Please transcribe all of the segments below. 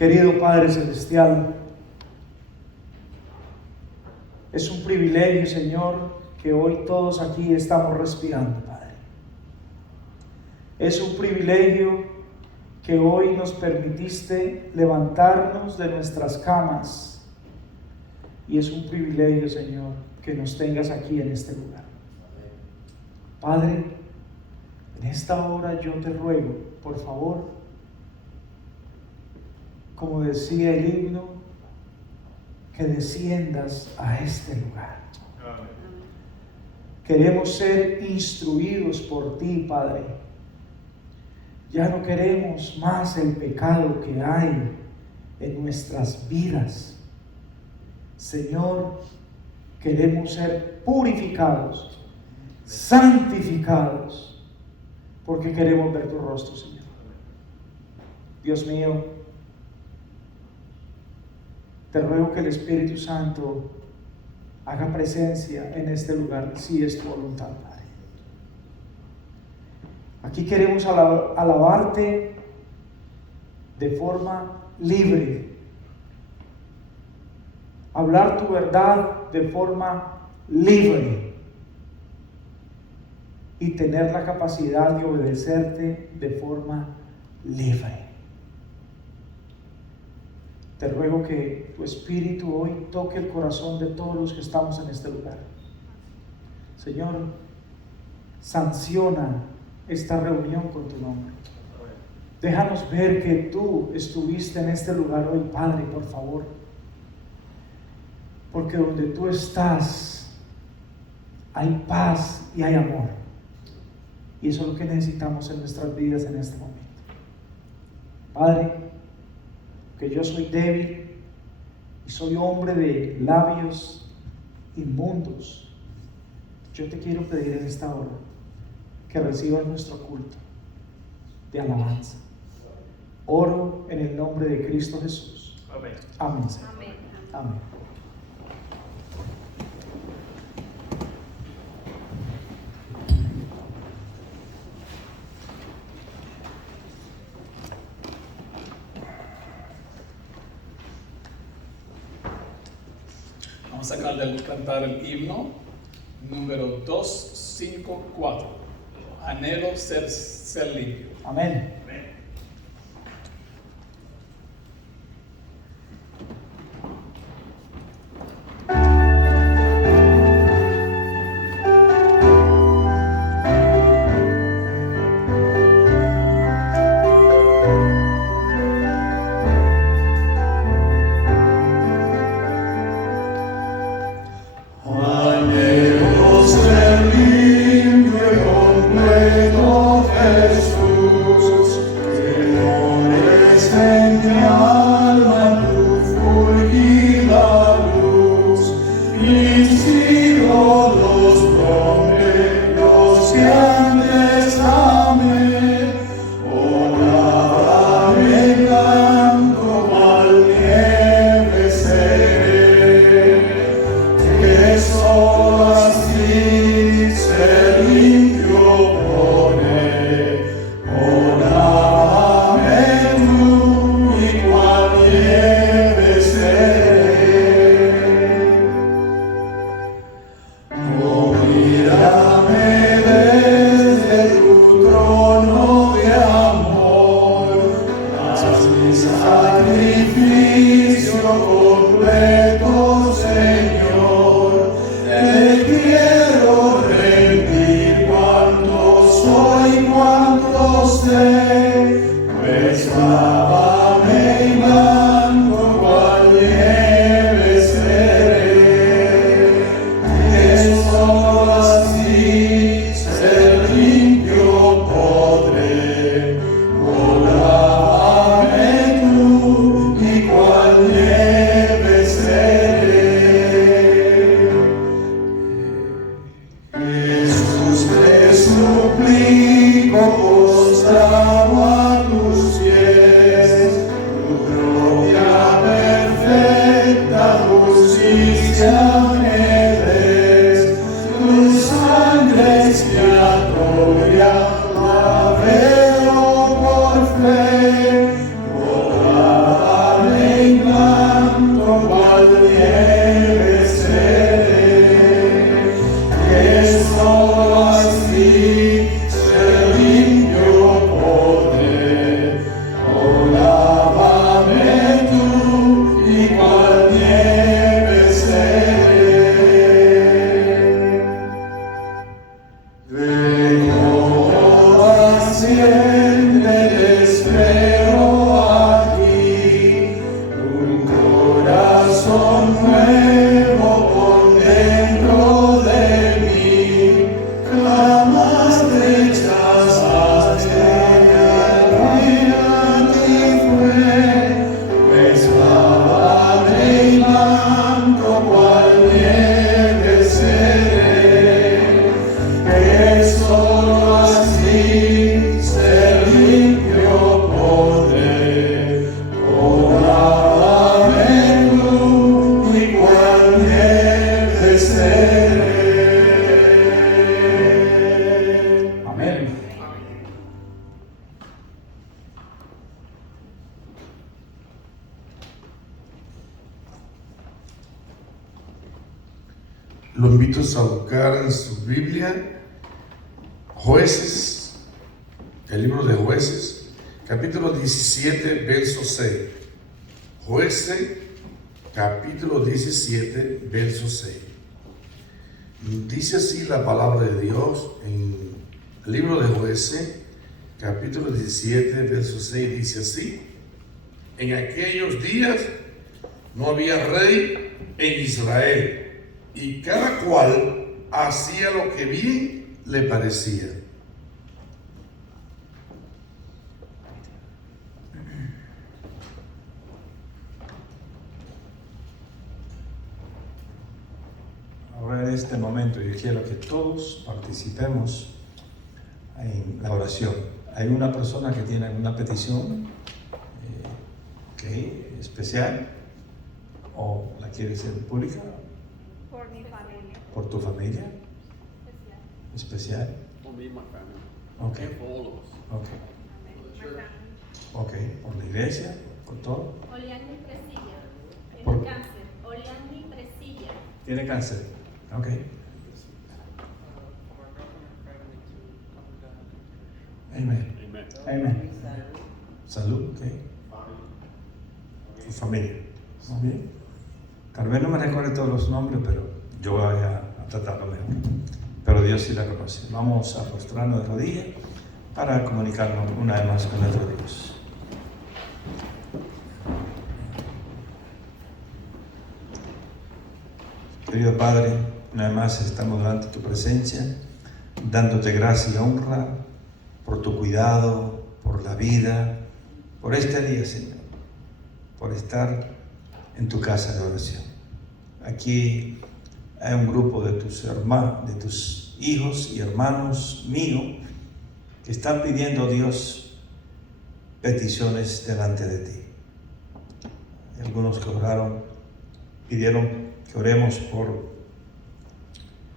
Querido Padre Celestial, es un privilegio, Señor, que hoy todos aquí estamos respirando, Padre. Es un privilegio que hoy nos permitiste levantarnos de nuestras camas. Y es un privilegio, Señor, que nos tengas aquí en este lugar. Padre, en esta hora yo te ruego, por favor, como decía el himno, que desciendas a este lugar. Amén. Queremos ser instruidos por ti, Padre. Ya no queremos más el pecado que hay en nuestras vidas. Señor, queremos ser purificados, santificados, porque queremos ver tu rostro, Señor. Dios mío, te ruego que el Espíritu Santo haga presencia en este lugar, si es tu voluntad, Padre. Aquí queremos alabarte de forma libre, hablar tu verdad de forma libre y tener la capacidad de obedecerte de forma libre. Te ruego que tu Espíritu hoy toque el corazón de todos los que estamos en este lugar. Señor, sanciona esta reunión con tu nombre. Déjanos ver que tú estuviste en este lugar hoy, Padre, por favor. Porque donde tú estás, hay paz y hay amor. Y eso es lo que necesitamos en nuestras vidas en este momento. Padre, que yo soy débil y soy hombre de labios inmundos, yo te quiero pedir en esta hora que recibas nuestro culto de alabanza. Oro en el nombre de Cristo Jesús. Amén. Amén, Señor. Amén. Amén. Vamos a cantar el himno número 254. Anhelo ser limpio. Amén. Amén. Jesús te suplico, postrado paciente te espero aquí, un corazón nuevo pon dentro de mí, jamás rechazaste a ti fue, pues lávame y blanco cual nieve seré, que solo así ser limpio podré. Oh, lávame tú y cual nieve seré. Amén. Lo invito a buscar en su Biblia Jueces, el libro de Jueces, capítulo 17, verso 6. Jueces, capítulo 17, verso 6. Dice así la palabra de Dios en el libro de Jueces, capítulo 17, verso 6, dice así: en aquellos días no había rey en Israel, y cada cual hacía lo que bien le parecía. Ahora en este momento yo quiero que todos participemos en la oración. ¿Hay una persona que tiene alguna petición especial o la quiere hacer pública? Por mi familia. ¿Por tu familia Especial. especial? For me and my family. Okay. And for all of us. Ok, Amén. ok. ¿Por la iglesia? ¿Por todo? Oliani Presilla. Por- Tiene cáncer. Oliani Presilla. ¿Tiene cáncer? Ok. Amén. Amen. Amén. Salud, ok. Tu familia. Muy bien. Carmen no me recuerda todos los nombres, pero yo voy a tratarlo mejor. Pero Dios sí la conoce. Vamos a postrarnos de rodillas para comunicarnos una vez más con nuestro Dios. Querido Padre, una vez más estamos delante de tu presencia, dándote gracia y honra por tu cuidado, por la vida, por este día, Señor, por estar en tu casa de oración. Aquí hay un grupo de tus hermanos, de tus hijos y hermanos míos que están pidiendo a Dios peticiones delante de ti. Hay algunos que pidieron que oremos por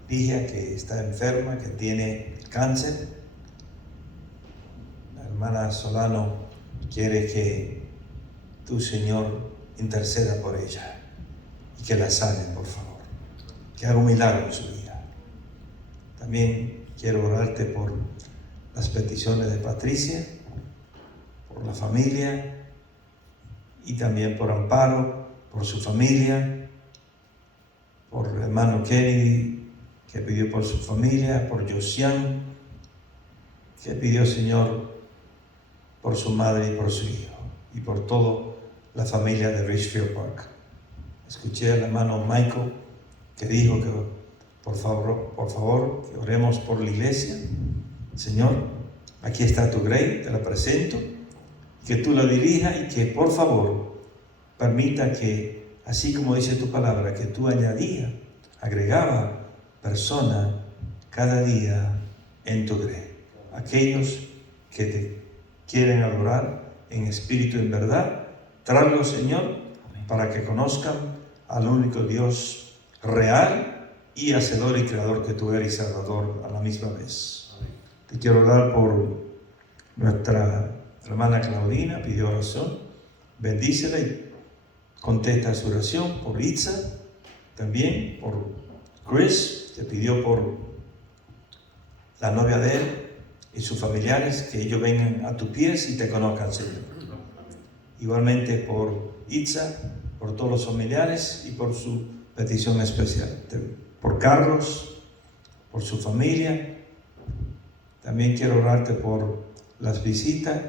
Ligia, que está enferma, que tiene cáncer. La hermana Solano quiere que tu Señor interceda por ella y que la sane, por favor, que haga un milagro en su vida. También quiero orarte por las peticiones de Patricia, por la familia y también por Amparo, por su familia, por el hermano Kennedy, que pidió por su familia, por Josian, que pidió, Señor, por su madre y por su hijo, y por toda la familia de Richfield Park. Escuché al hermano Michael que dijo que por favor, que oremos por la iglesia. Señor, aquí está tu grey, te la presento, que tú la dirijas y que por favor permita que, así como dice tu palabra, que tú agregaba persona cada día en tu grey. Aquellos que te quieren adorar en espíritu y en verdad, tráelos, Señor, para que conozcan al único Dios real y hacedor y creador que tú eres y salvador a la misma vez. Te quiero orar por nuestra hermana Claudina, pidió oración, bendícela y contesta su oración. Por Itza, también por Chris, que pidió por la novia de él y sus familiares, que ellos vengan a tus pies y te conozcan, Señor. Igualmente por Itza, por todos los familiares y por su petición especial. Por Carlos, por su familia. También quiero orarte por las visitas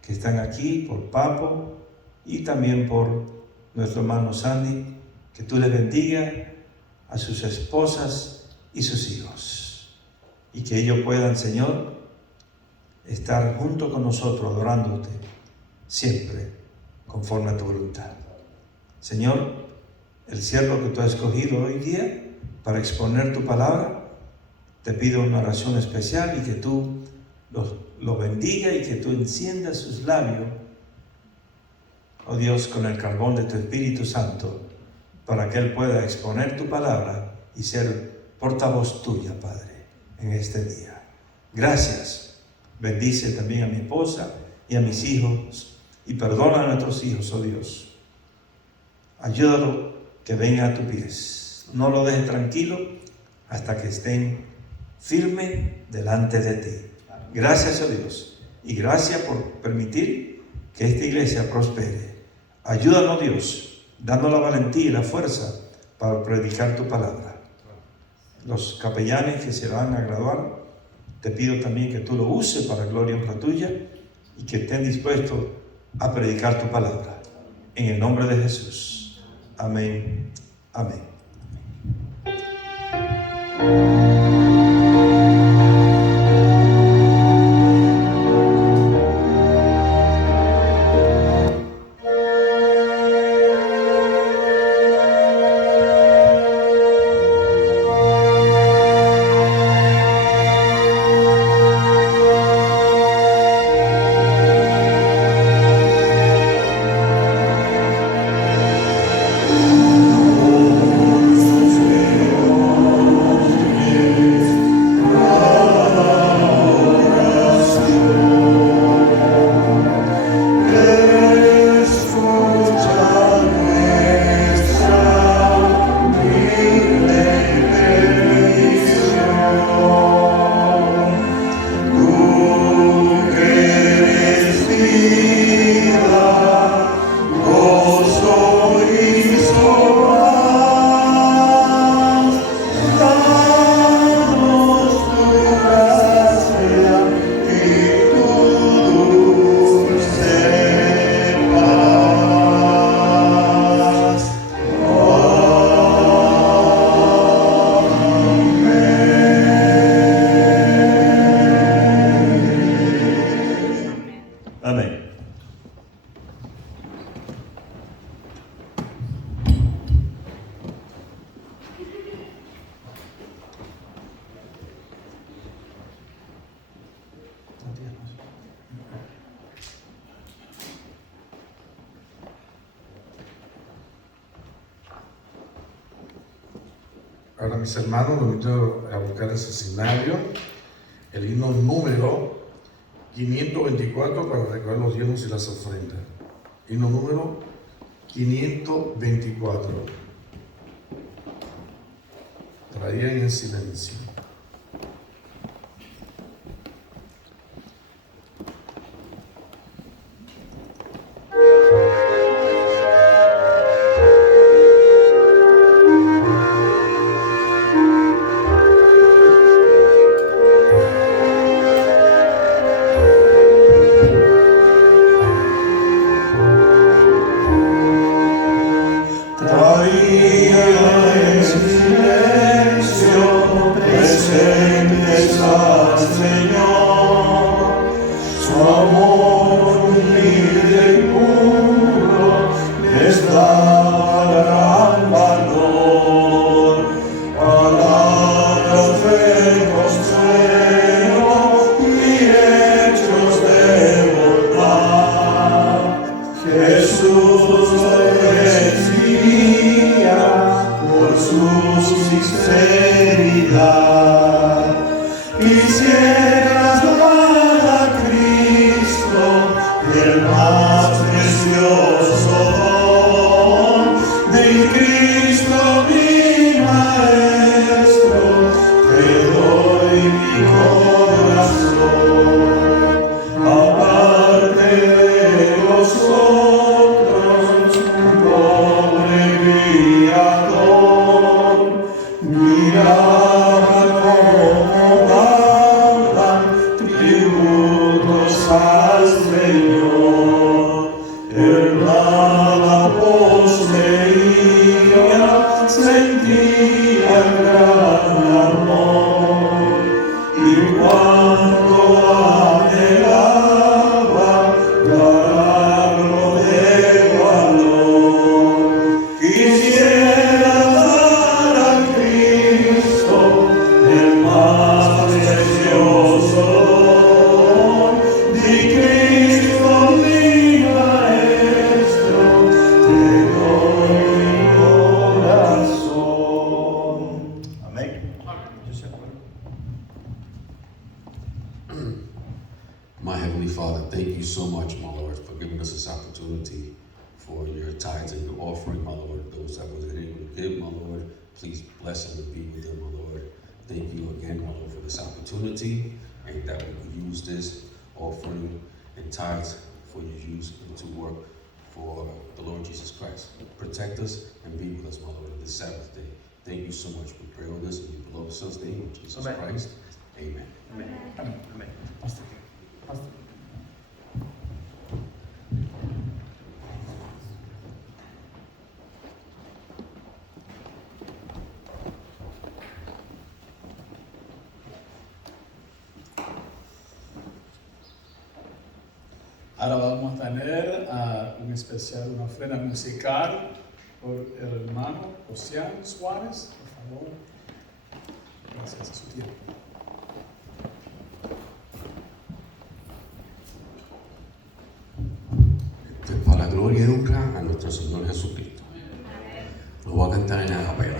que están aquí, por Papo y también por nuestro hermano Sandy, que tú le bendiga a sus esposas y sus hijos, y que ellos puedan, Señor, estar junto con nosotros adorándote siempre conforme a tu voluntad. Señor, el siervo que tú has escogido hoy día para exponer tu palabra, te pido una oración especial y que tú lo bendiga y que tú enciendas sus labios, oh Dios, con el carbón de tu Espíritu Santo, para que él pueda exponer tu palabra y ser portavoz tuya, Padre, en este día. Gracias. Bendice también a mi esposa y a mis hijos y perdona a nuestros hijos, oh Dios. Ayúdalo que venga a tus pies. No lo dejes tranquilo hasta que estén firmes delante de ti. Gracias a Dios y gracias por permitir que esta iglesia prospere. Ayúdanos, Dios, dando la valentía y la fuerza para predicar tu palabra. Los capellanes que se van a graduar, te pido también que tú lo uses para gloria y honra tuya y que estén dispuestos a predicar tu palabra. En el nombre de Jesús. Amén. Amén. Ahora, mis hermanos, me invito a buscar ese escenario, el himno número 524 para recoger los diezmos y las ofrendas. Himno número 524. Traían en silencio. Quisieras dar a Cristo al Señor, el nada poseía, sentía gran amor, y cuando anhelaba ganarlo de valor, quisiera dar a Cristo el más precioso don. Di Cristo mi maestro, te doy mi corazón. Amén. My Heavenly Father, thank you so much, my Lord, for giving us this opportunity for your tithes and your offering, my Lord. Those that were able to give, my Lord, please bless them and be with them, my Lord. Thank you again, my Lord, for this opportunity, and that we could use this offering and tithes for your use to work for the Lord Jesus Christ. Protect us and be with us, my Lord, on this Sabbath day. Thank you so much. We pray all this in your beloved Son's name, of Jesus Amen. Christ. Amen. Amén. Amén. Pastor. Pastor. Ahora vamos a tener un especial, una ofrenda musical por el hermano Josian Suárez, por favor. Gracias a su tiempo. Para la gloria y honra a nuestro Señor Jesucristo. Lo voy a cantar en la capela.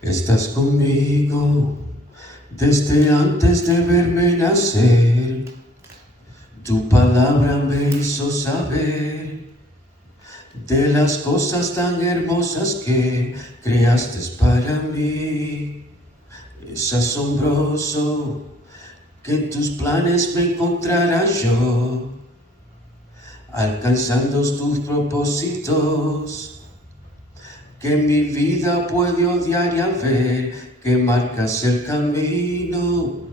Estás conmigo desde antes de verme nacer. Tu palabra me hizo saber de las cosas tan hermosas que creaste para mí. Es asombroso que en tus planes me encontrara yo, alcanzando tus propósitos, que mi vida puedo diaria ver, que marcas el camino.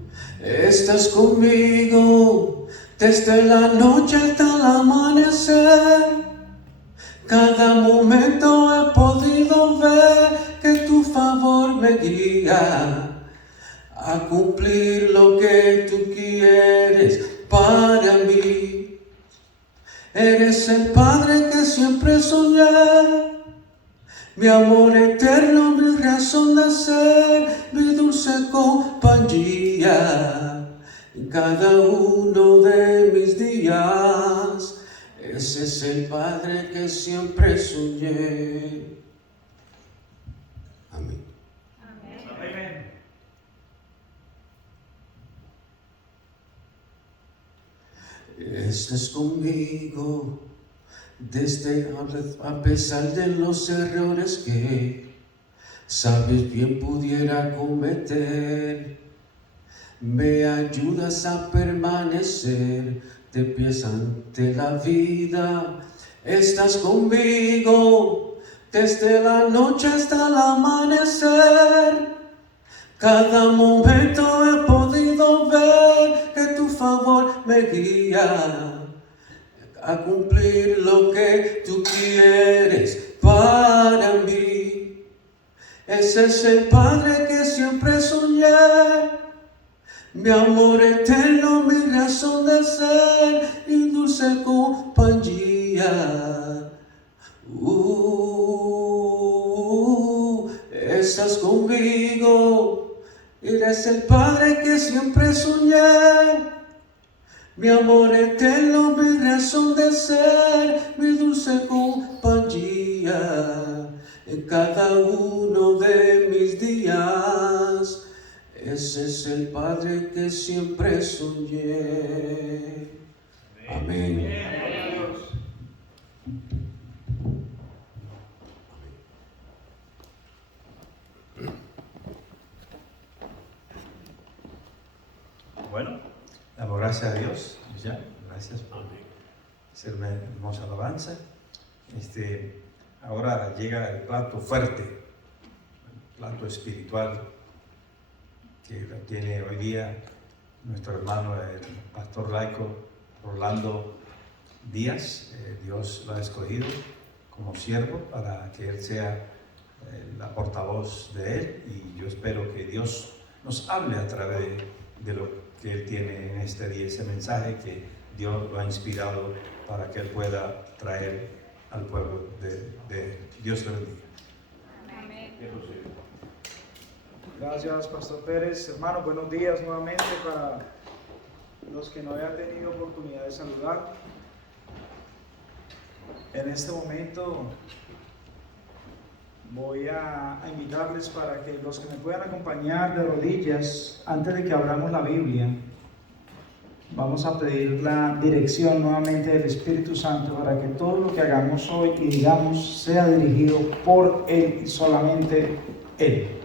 Estás conmigo desde la noche hasta el amanecer. Cada momento he podido ver que tu favor me guía a cumplir lo que tú quieres para mí. Eres el Padre que siempre soñé, mi amor eterno, mi razón de ser, mi dulce compañía en cada uno de mis días. Ese es el Padre que siempre soñé. Amén. Amén. Estás conmigo desde a pesar de los errores que sabes bien pudiera cometer. Me ayudas a permanecer de pies ante la vida. Estás conmigo desde la noche hasta el amanecer. Cada momento he podido ver que tu favor me guía a cumplir lo que tú quieres para mí. Ese es el Padre que siempre soñé, mi amor eterno, mi razón de ser y dulce compañía. Estás conmigo, eres el Padre que siempre soñé, mi amor eterno, mi razón de ser, mi dulce compañía en cada uno de mis días. Ese es el Padre que siempre soñé. Amén. Bueno, damos gracias a Dios. Ya, gracias por hacer una hermosa alabanza. Ahora llega el plato fuerte. El mandato espiritual que tiene hoy día nuestro hermano, el pastor laico Rolando Díaz. Dios lo ha escogido como siervo para que él sea la portavoz de él, y yo espero que Dios nos hable a través de lo que él tiene en este día, ese mensaje que Dios lo ha inspirado para que él pueda traer al pueblo de Dios le bendiga. Amén. Gracias, Pastor Pérez. Hermanos, buenos días nuevamente para los que no hayan tenido oportunidad de saludar. En este momento voy a invitarles para que los que me puedan acompañar de rodillas, antes de que abramos la Biblia, vamos a pedir la dirección nuevamente del Espíritu Santo para que todo lo que hagamos hoy y digamos sea dirigido por Él y solamente Él.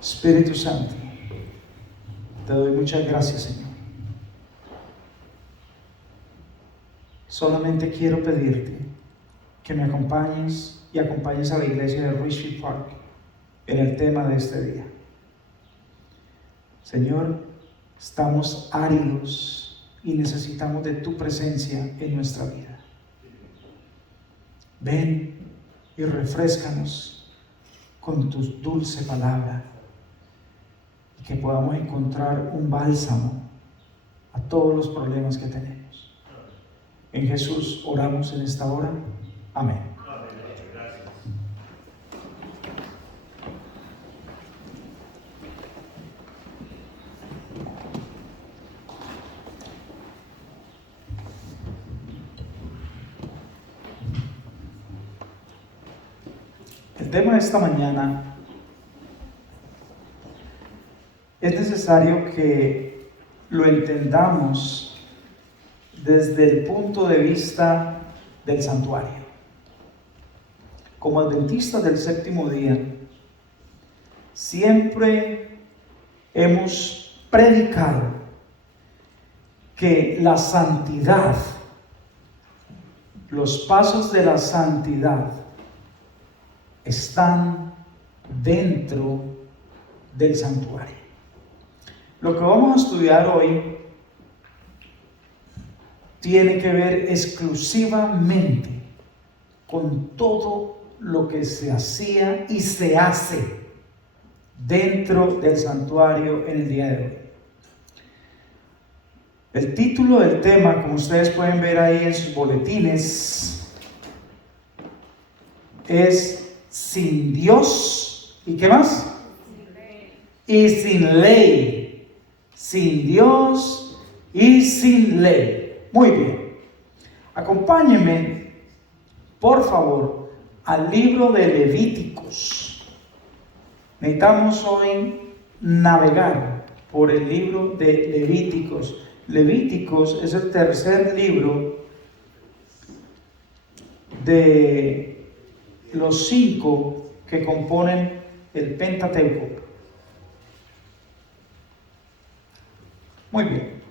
Espíritu Santo, te doy muchas gracias, Señor. Solamente quiero pedirte que me acompañes y acompañes a la iglesia de Richfield Park en el tema de este día. Señor, estamos áridos y necesitamos de tu presencia en nuestra vida. Ven y refréscanos con tu dulce palabra, y que podamos encontrar un bálsamo a todos los problemas que tenemos. En Jesús oramos en esta hora. Amén. El tema de esta mañana es necesario que lo entendamos desde el punto de vista del santuario. Como adventistas del séptimo día, siempre hemos predicado que la santidad, los pasos de la santidad, están dentro del santuario. Lo que vamos a estudiar hoy tiene que ver exclusivamente con todo lo que se hacía y se hace dentro del santuario en el día de hoy. El título del tema, como ustedes pueden ver ahí en sus boletines, es Sin Dios, ¿y qué más? Sin ley. Y sin ley. Sin Dios y sin ley. Muy bien. Acompáñenme, por favor, al libro de Levíticos. Necesitamos hoy navegar por el libro de Levíticos. Levíticos es el tercer libro de los 5 que componen el Pentateuco. Muy bien.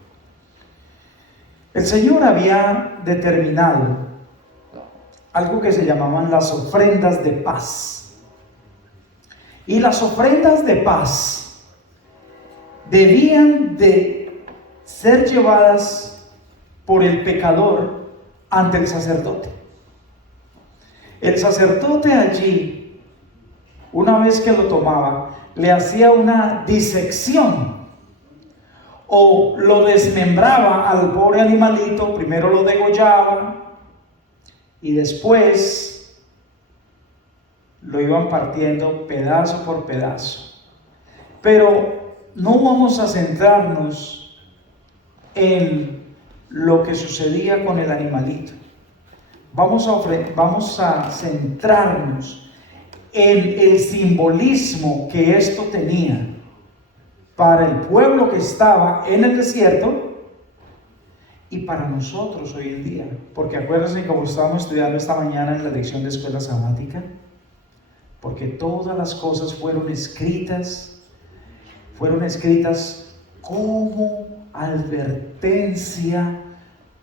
El Señor había determinado algo que se llamaban las ofrendas de paz. Y las ofrendas de paz debían de ser llevadas por el pecador ante el sacerdote. El sacerdote allí, una vez que lo tomaba, le hacía una disección o lo desmembraba al pobre animalito. Primero lo degollaba y después lo iban partiendo pedazo por pedazo. Pero no vamos a centrarnos en lo que sucedía con el animalito. Vamos a centrarnos en el simbolismo que esto tenía para el pueblo que estaba en el desierto y para nosotros hoy en día. Porque acuérdense, como estábamos estudiando esta mañana en la lección de escuela sabática, porque todas las cosas fueron escritas como advertencia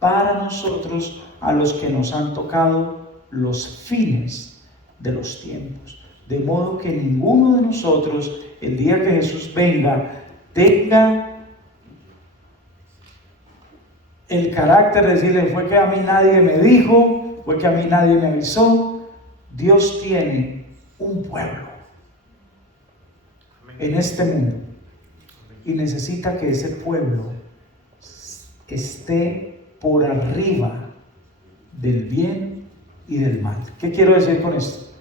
para nosotros, a los que nos han tocado los fines de los tiempos. De modo que ninguno de nosotros, el día que Jesús venga, tenga el carácter de decirle, fue que a mí nadie me dijo, fue que a mí nadie me avisó. Dios tiene un pueblo en este mundo y necesita que ese pueblo esté por arriba del bien y del mal. ¿Qué quiero decir con esto?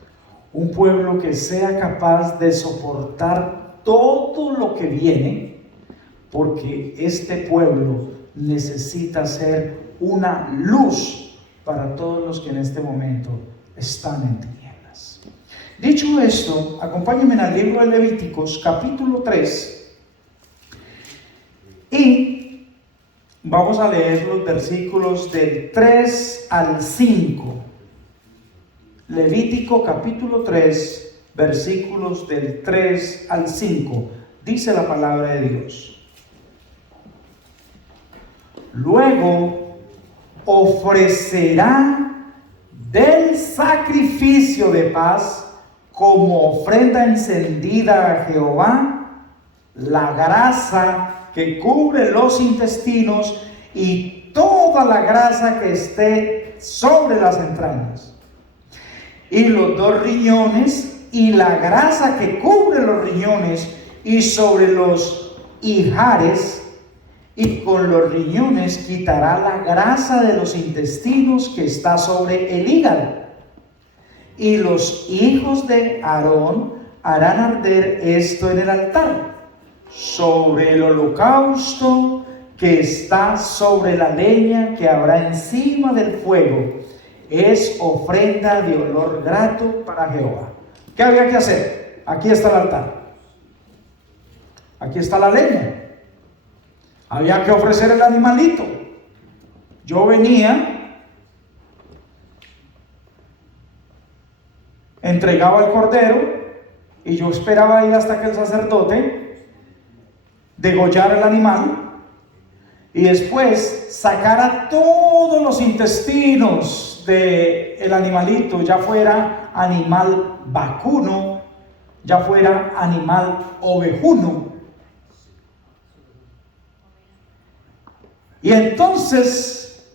Un pueblo que sea capaz de soportar todo lo que viene, porque este pueblo necesita ser una luz para todos los que en este momento están en tinieblas. Dicho esto, acompáñenme al libro de Levíticos, capítulo 3, y vamos a leer los versículos del 3 al 5. Levítico capítulo 3, versículos del 3 al 5. Dice la palabra de Dios. Luego ofrecerá del sacrificio de paz como ofrenda encendida a Jehová la grasa que cubre los intestinos y toda la grasa que esté sobre las entrañas, y los 2 riñones y la grasa que cubre los riñones y sobre los ijares, y con los riñones quitará la grasa de los intestinos que está sobre el hígado. Y los hijos de Aarón harán arder esto en el altar, sobre el holocausto que está sobre la leña que habrá encima del fuego. Es ofrenda de olor grato para Jehová. ¿Qué había que hacer? Aquí está el altar. Aquí está la leña. Había que ofrecer el animalito. Yo venía, entregaba el cordero y yo esperaba ir hasta que el sacerdote degollara el animal y después sacara todos los intestinos del animalito, ya fuera animal vacuno, ya fuera animal ovejuno. Y entonces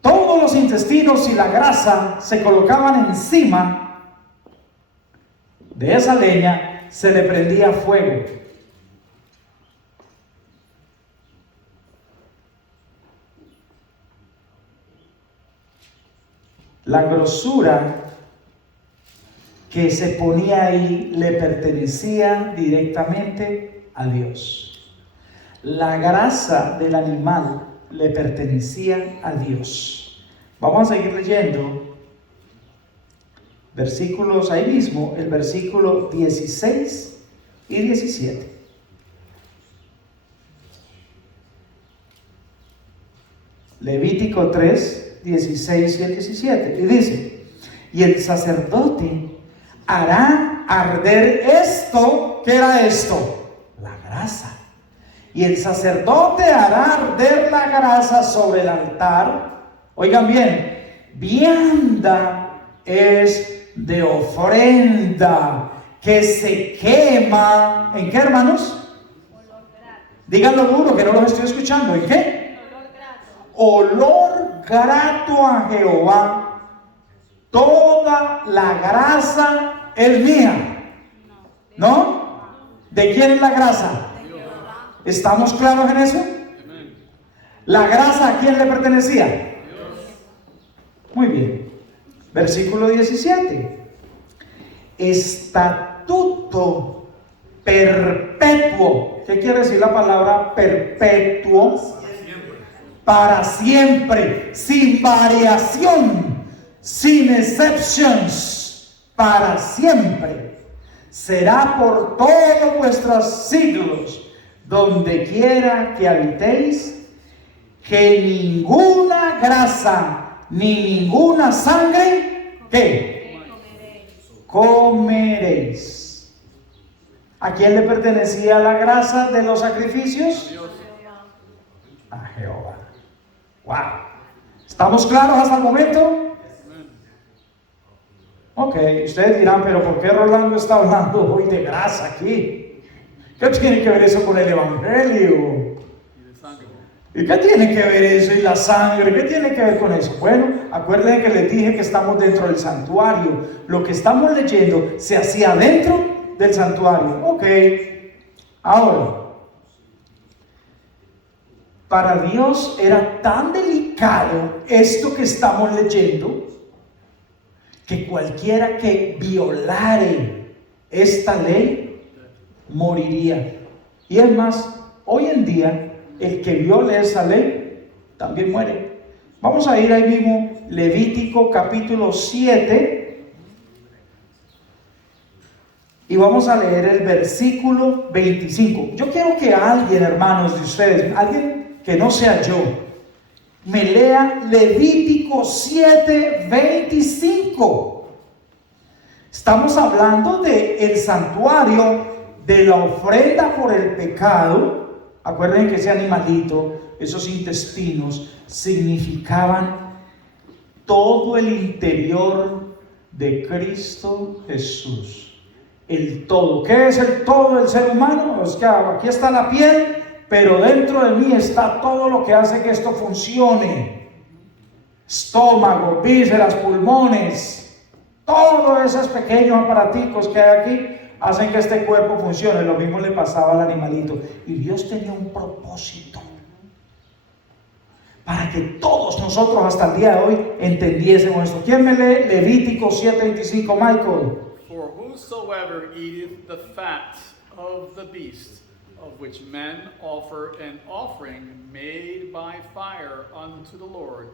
todos los intestinos y la grasa se colocaban encima de esa leña, se le prendía fuego. La grosura que se ponía ahí le pertenecía directamente a Dios. La grasa del animal le pertenecía a Dios. Vamos a seguir leyendo versículos ahí mismo, el versículo 16 y 17. Levítico 3, 16 y el 17. Y dice: y el sacerdote hará arder esto. ¿Qué era esto? La grasa. Y el sacerdote hará arder la grasa sobre el altar. Oigan bien, vianda es de ofrenda que se quema. ¿En qué, hermanos? Díganlo duro, que no los estoy escuchando. ¿En qué? Olor grato a Jehová. Toda la grasa es mía. ¿No? ¿De quién es la grasa? ¿Estamos claros en eso? ¿La grasa a quién le pertenecía? Muy bien. Versículo 17. Estatuto perpetuo. ¿Qué quiere decir la palabra perpetuo? Para siempre, sin variación, sin exceptions, para siempre. Será por todos vuestros siglos, donde quiera que habitéis, que ninguna grasa ni ninguna sangre, ¿qué? Comeréis. ¿A quién le pertenecía la grasa de los sacrificios? A Jehová. Wow. ¿Estamos claros hasta el momento? Ok, ustedes dirán, pero ¿por qué Rolando está hablando hoy de grasa aquí? ¿Qué tiene que ver eso con el Evangelio? ¿Y qué tiene que ver eso y la sangre? ¿Qué tiene que ver con eso? Bueno, acuérdense que les dije que estamos dentro del santuario. Lo que estamos leyendo se hacía dentro del santuario. Ok, ahora, para Dios era tan delicado esto que estamos leyendo, que cualquiera que violare esta ley moriría. Y es más, hoy en día el que viole esa ley también muere. Vamos a ir ahí mismo, Levítico capítulo 7, y vamos a leer el versículo 25. Yo quiero que alguien, hermanos de ustedes, alguien que no sea yo, me lea Levítico 7, 25. Estamos hablando del santuario, de la ofrenda por el pecado. Acuerden que ese animalito, esos intestinos, significaban todo el interior de Cristo Jesús. El todo. ¿Qué es el todo del ser humano? Es que aquí está la piel, pero dentro de mí está todo lo que hace que esto funcione. Estómago, vísceras, pulmones, todos esos pequeños aparaticos que hay aquí hacen que este cuerpo funcione. Lo mismo le pasaba al animalito. Y Dios tenía un propósito para que todos nosotros hasta el día de hoy entendiésemos esto. ¿Quién me lee Levítico 7:25, Michael? For whosoever eateth the fat of the beast, of which men offer an offering made by fire unto the Lord,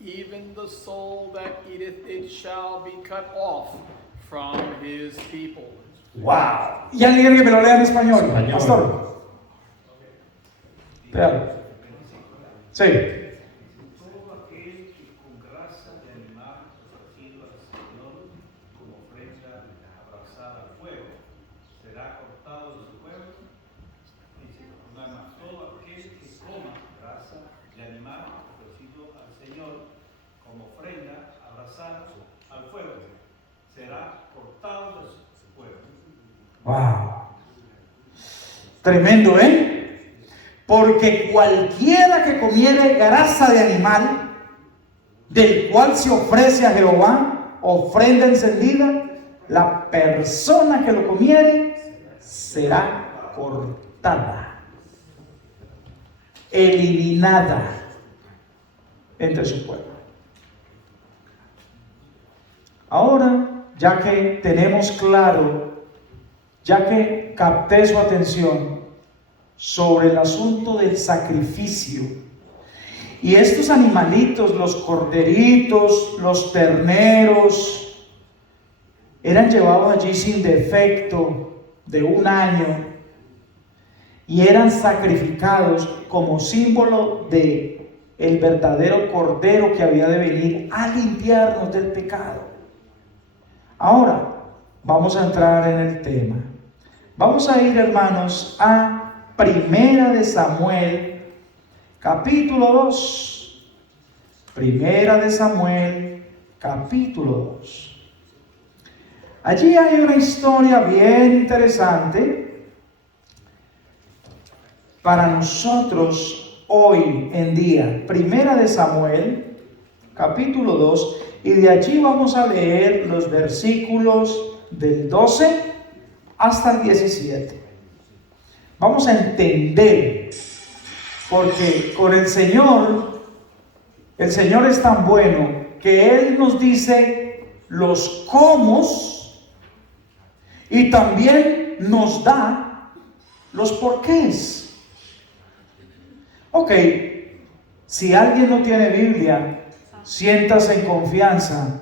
even the soul that eateth it shall be cut off from his people. ¡Wow! ¿Y alguien que me lo lea en español? Pastor. Vean. Sí. Todo aquel que con grasa de animal ofrecido al Señor como ofrenda abrazada al fuego será cortado de su pueblo. Dice, una más, todo aquel que coma grasa de animal ofrecido al Señor como ofrenda abrazada al fuego será cortado de su pueblo. ¡Wow! Tremendo, ¿eh? Porque cualquiera que comiere grasa de animal, del cual se ofrece a Jehová ofrenda encendida, la persona que lo comiere será cortada, eliminada entre su pueblo. Ahora, ya que tenemos claro, ya que capté su atención sobre el asunto del sacrificio, y estos animalitos, los corderitos, los terneros, eran llevados allí sin defecto de 1 año y eran sacrificados como símbolo de el verdadero cordero que había de venir a limpiarnos del pecado. Ahora vamos a entrar en el tema. Vamos a ir, hermanos, a Primera de Samuel, capítulo 2. Primera de Samuel, capítulo 2. Allí hay una historia bien interesante para nosotros hoy en día. Primera de Samuel, capítulo 2, y de allí vamos a leer los versículos del 12 hasta el 17. Vamos a entender, porque con el Señor es tan bueno que Él nos dice los cómo y también nos da los porqués. Ok, si alguien no tiene Biblia, siéntase en confianza.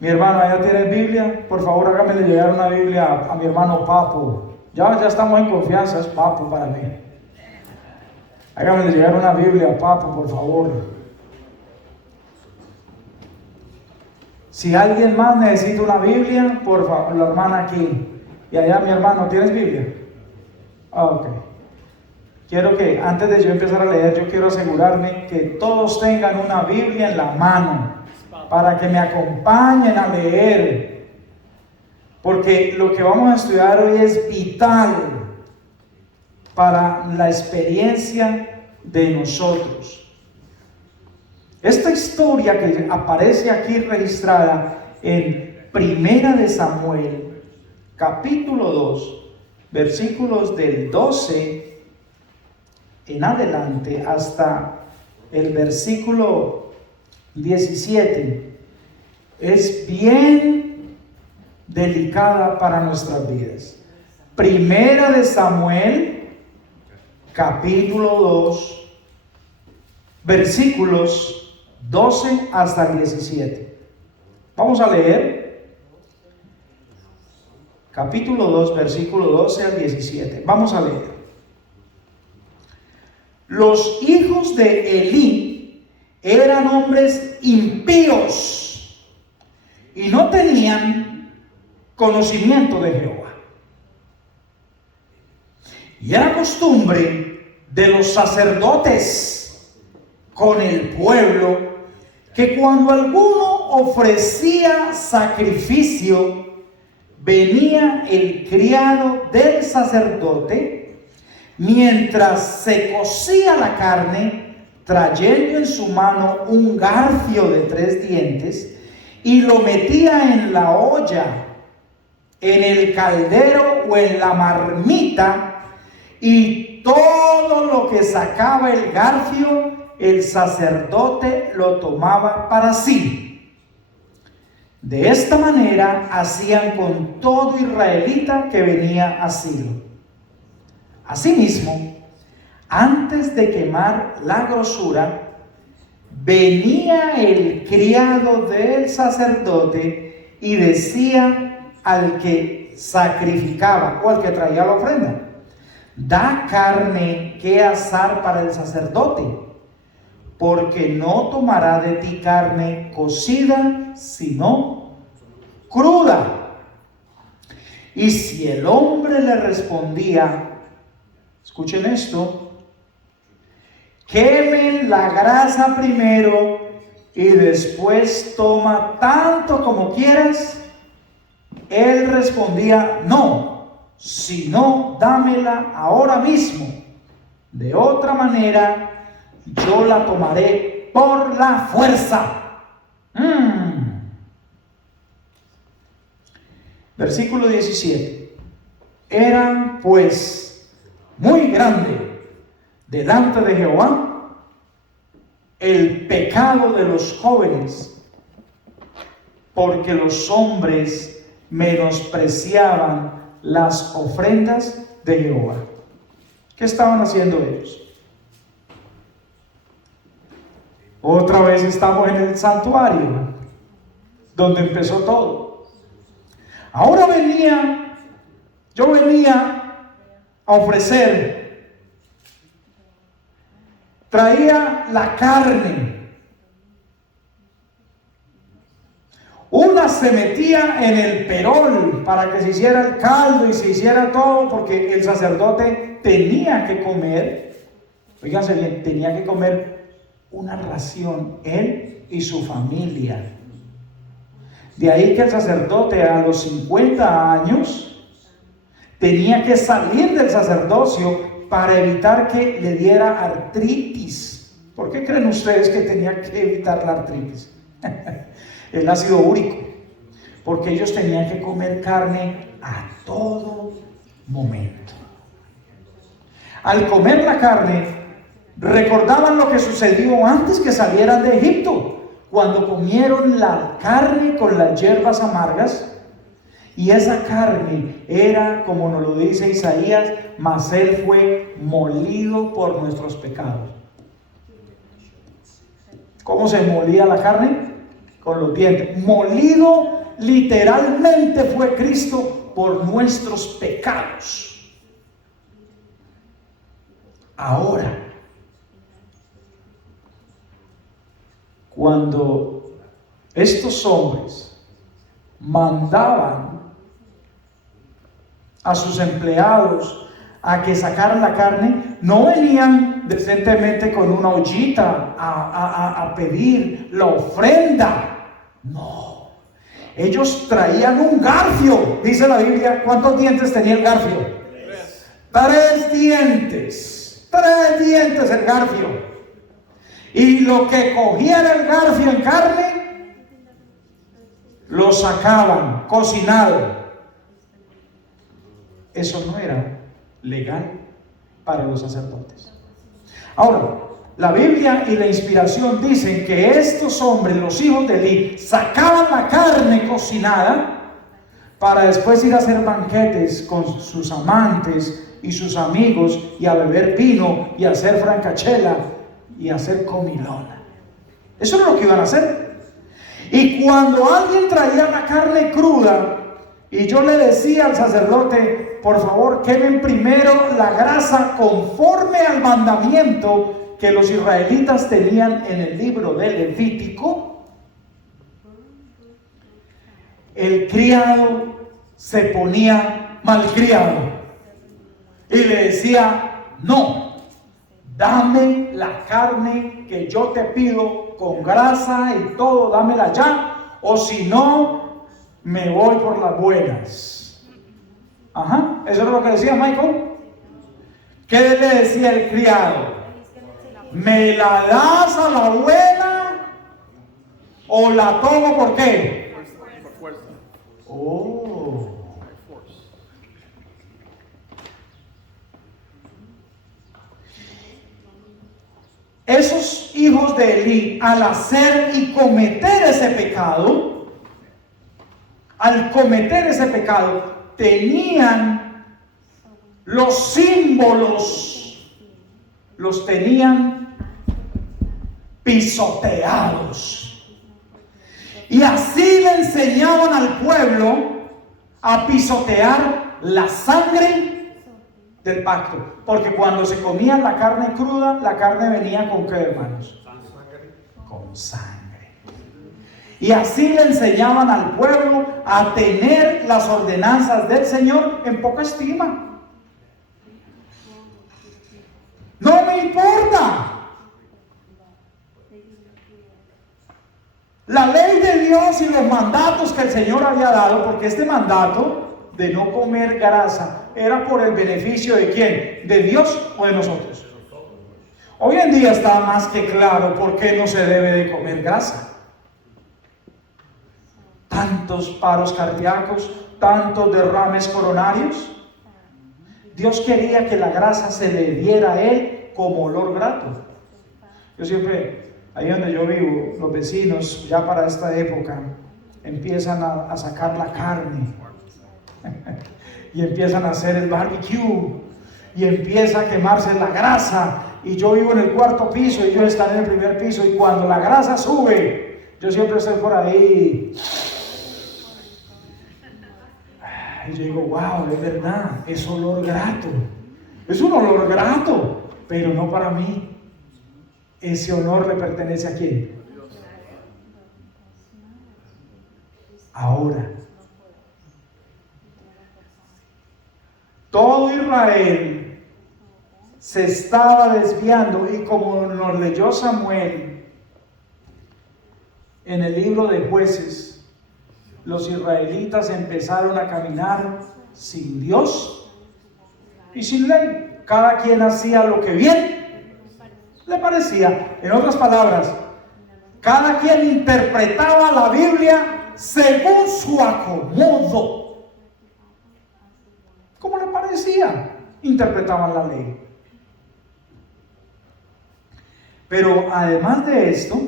Mi hermano, ¿ya tienes Biblia? Por favor, hágame llegar una Biblia a mi hermano Papo. Ya estamos en confianza, es Papo para mí. Hágame llegar una Biblia a Papo, por favor. Si alguien más necesita una Biblia, por favor, la hermana aquí. Y allá, mi hermano, ¿tienes Biblia? Ok. Quiero que, antes de yo empezar a leer, yo quiero asegurarme que todos tengan una Biblia en la mano. para que me acompañen a leer, porque lo que vamos a estudiar hoy es vital para la experiencia de nosotros. Esta historia que aparece aquí registrada en Primera de Samuel, capítulo 2, versículos del 12 en adelante hasta el versículo 17, es bien delicada para nuestras vidas. Primera de Samuel, capítulo 2, versículos 12 hasta el 17. Vamos a leer capítulo 2, versículo 12 al 17. Vamos a leer. Los hijos de Elí eran hombres impíos y no tenían conocimiento de Jehová. Y era costumbre de los sacerdotes con el pueblo que cuando alguno ofrecía sacrificio, venía el criado del sacerdote mientras se cocía la carne, trayendo en su mano un garfio de 3 dientes, y lo metía en la olla, en el caldero o en la marmita, y todo lo que sacaba el garfio, el sacerdote lo tomaba para sí. De esta manera hacían con todo israelita que venía a Silo. Asimismo, antes de quemar la grosura, venía el criado del sacerdote y decía al que sacrificaba o al que traía la ofrenda: da carne que asar para el sacerdote, porque no tomará de ti carne cocida, sino cruda. Y si el hombre le respondía, escuchen esto: quemen la grasa primero y después toma tanto como quieras, él respondía: no, sino dámela ahora mismo. De otra manera, yo la tomaré por la fuerza. Versículo 17. Era pues muy grande delante de Jehová el pecado de los jóvenes, porque los hombres menospreciaban las ofrendas de Jehová. ¿Qué estaban haciendo ellos? Otra vez estamos en el santuario, donde empezó todo. Ahora yo venía a ofrecer, traía la carne. Una se metía en el perol para que se hiciera el caldo y se hiciera todo, porque el sacerdote tenía que comer, fíjense bien, tenía que comer una ración, él y su familia. De ahí que el sacerdote a los 50 años tenía que salir del sacerdocio para evitar que le diera artritis. ¿Por qué creen ustedes que tenía que evitar la artritis? El ácido úrico. Porque ellos tenían que comer carne a todo momento. Al comer la carne, recordaban lo que sucedió antes que salieran de Egipto, cuando comieron la carne con las hierbas amargas. Y esa carne era, como nos lo dice Isaías, mas él fue molido por nuestros pecados. ¿Cómo se molía la carne? Con los dientes. Molido literalmente fue Cristo por nuestros pecados. Ahora, cuando estos hombres mandaban a sus empleados a que sacaran la carne, no venían decentemente con una ollita a pedir la ofrenda No. Ellos traían un garfio, dice la Biblia. ¿Cuántos dientes tenía el garfio? 3 dientes. 3 dientes el garfio. Y lo que cogiera el garfio en carne, lo sacaban cocinado. Eso no era legal para los sacerdotes. Ahora, la Biblia y la inspiración dicen que estos hombres, los hijos de Elí, sacaban la carne cocinada para después ir a hacer banquetes con sus amantes y sus amigos y a beber vino y a hacer francachela y a hacer comilona. Eso es lo que iban a hacer. Y cuando alguien traía la carne cruda y yo le decía al sacerdote, por favor, quemen primero la grasa conforme al mandamiento que los israelitas tenían en el libro de Levítico, el criado se ponía malcriado y le decía, no, dame la carne que yo te pido con grasa y todo, dámela ya, o si no, me voy por las buenas. Ajá, eso es lo que decía Michael. ¿Qué le decía el criado? ¿Me la das a la buena o la tomo por qué? Por fuerza. Oh. Esos hijos de Elí, al hacer y cometer ese pecado, tenían los símbolos, los tenían pisoteados. Y así le enseñaban al pueblo a pisotear la sangre del pacto. Porque cuando se comían la carne cruda, la carne venía con ¿qué, hermanos? Con sangre. Y así le enseñaban al pueblo a tener las ordenanzas del Señor en poca estima. No me importa. La ley de Dios y los mandatos que el Señor había dado, porque este mandato de no comer grasa era por el beneficio de ¿quién? ¿De Dios o de nosotros? Hoy en día está más que claro por qué no se debe de comer grasa. Tantos paros cardíacos, tantos derrames coronarios. Dios quería que la grasa se le diera a Él como olor grato. Yo siempre, ahí donde yo vivo, los vecinos ya para esta época empiezan a sacar la carne y empiezan a hacer el barbecue y empieza a quemarse la grasa, y yo vivo en el 4º piso y ellos están en el 1er piso, y cuando la grasa sube, yo siempre estoy por ahí y yo digo, wow, es verdad, es olor grato, es un olor grato, pero no para mí. Ese honor le pertenece ¿a quién? Ahora, todo Israel se estaba desviando, y como nos leyó Samuel en el libro de Jueces, los israelitas empezaron a caminar sin Dios y sin ley. Cada quien hacía lo que bien le parecía. En otras palabras, cada quien interpretaba la Biblia según su acomodo. Como le parecía, interpretaban la ley. Pero además de esto,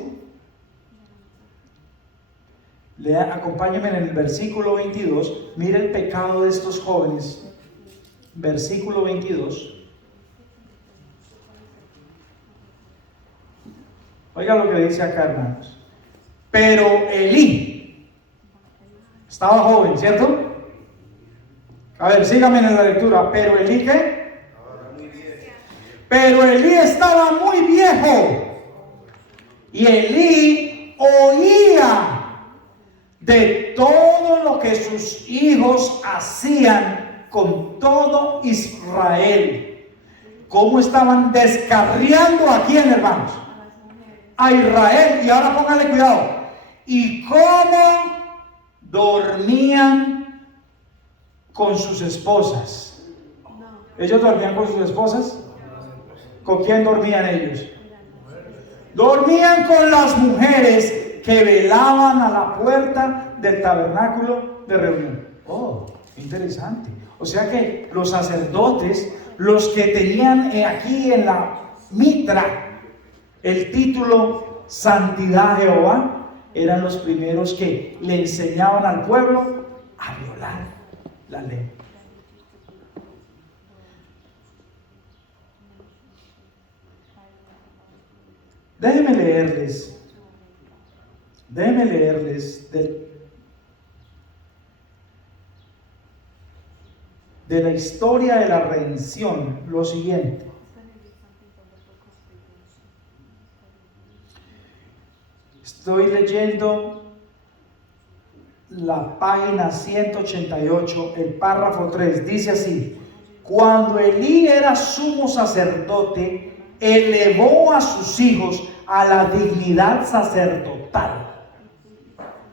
acompáñenme en el versículo 22. Mire el pecado de estos jóvenes. Versículo 22. Oiga lo que dice acá, hermanos. Pero Elí estaba joven, ¿cierto? A ver, síganme en la lectura. Pero Elí, ¿qué? Pero Elí estaba muy viejo, y Elí oía de todo lo que sus hijos hacían con todo Israel. ¿Cómo estaban descarriando a quién, hermanos? A Israel. Y ahora pónganle cuidado. y cómo dormían con sus esposas. ¿Ellos dormían con sus esposas? ¿Con quién dormían ellos? Dormían con las mujeres que velaban a la puerta del tabernáculo de reunión. Oh, interesante. O sea que los sacerdotes, los que tenían aquí en la mitra el título Santidad a Jehová, eran los primeros que le enseñaban al pueblo a violar la ley. Déjenme leerles de la historia de la redención lo siguiente. Estoy leyendo la página 188, el párrafo 3, dice así: cuando Elí era sumo sacerdote, elevó a sus hijos a la dignidad sacerdotal.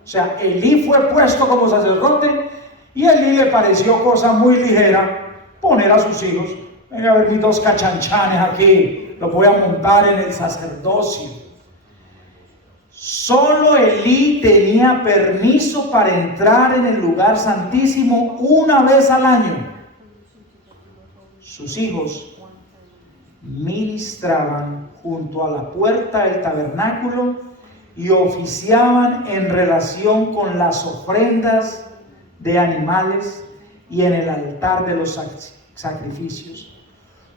O sea, Elí fue puesto como sacerdote y a Elí le pareció cosa muy ligera poner a sus hijos. Venga a ver mis dos cachanchanes aquí, los voy a montar en el sacerdocio. Solo Elí tenía permiso para entrar en el lugar santísimo una vez al año. Sus hijos ministraban junto a la puerta del tabernáculo y oficiaban en relación con las ofrendas de animales y en el altar de los sacrificios.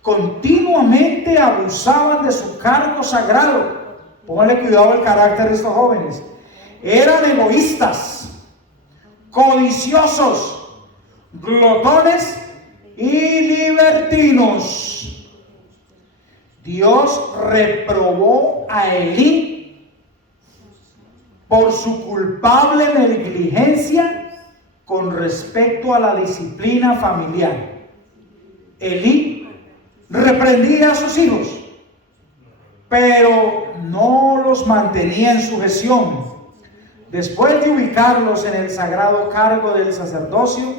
Continuamente abusaban de su cargo sagrado. Pónganle cuidado al carácter de estos jóvenes. Eran egoístas, codiciosos, glotones y libertinos. Dios reprobó a Elí por su culpable negligencia con respecto a la disciplina familiar. Elí reprendía a sus hijos, pero no los mantenía en sujeción. Después de ubicarlos en el sagrado cargo del sacerdocio,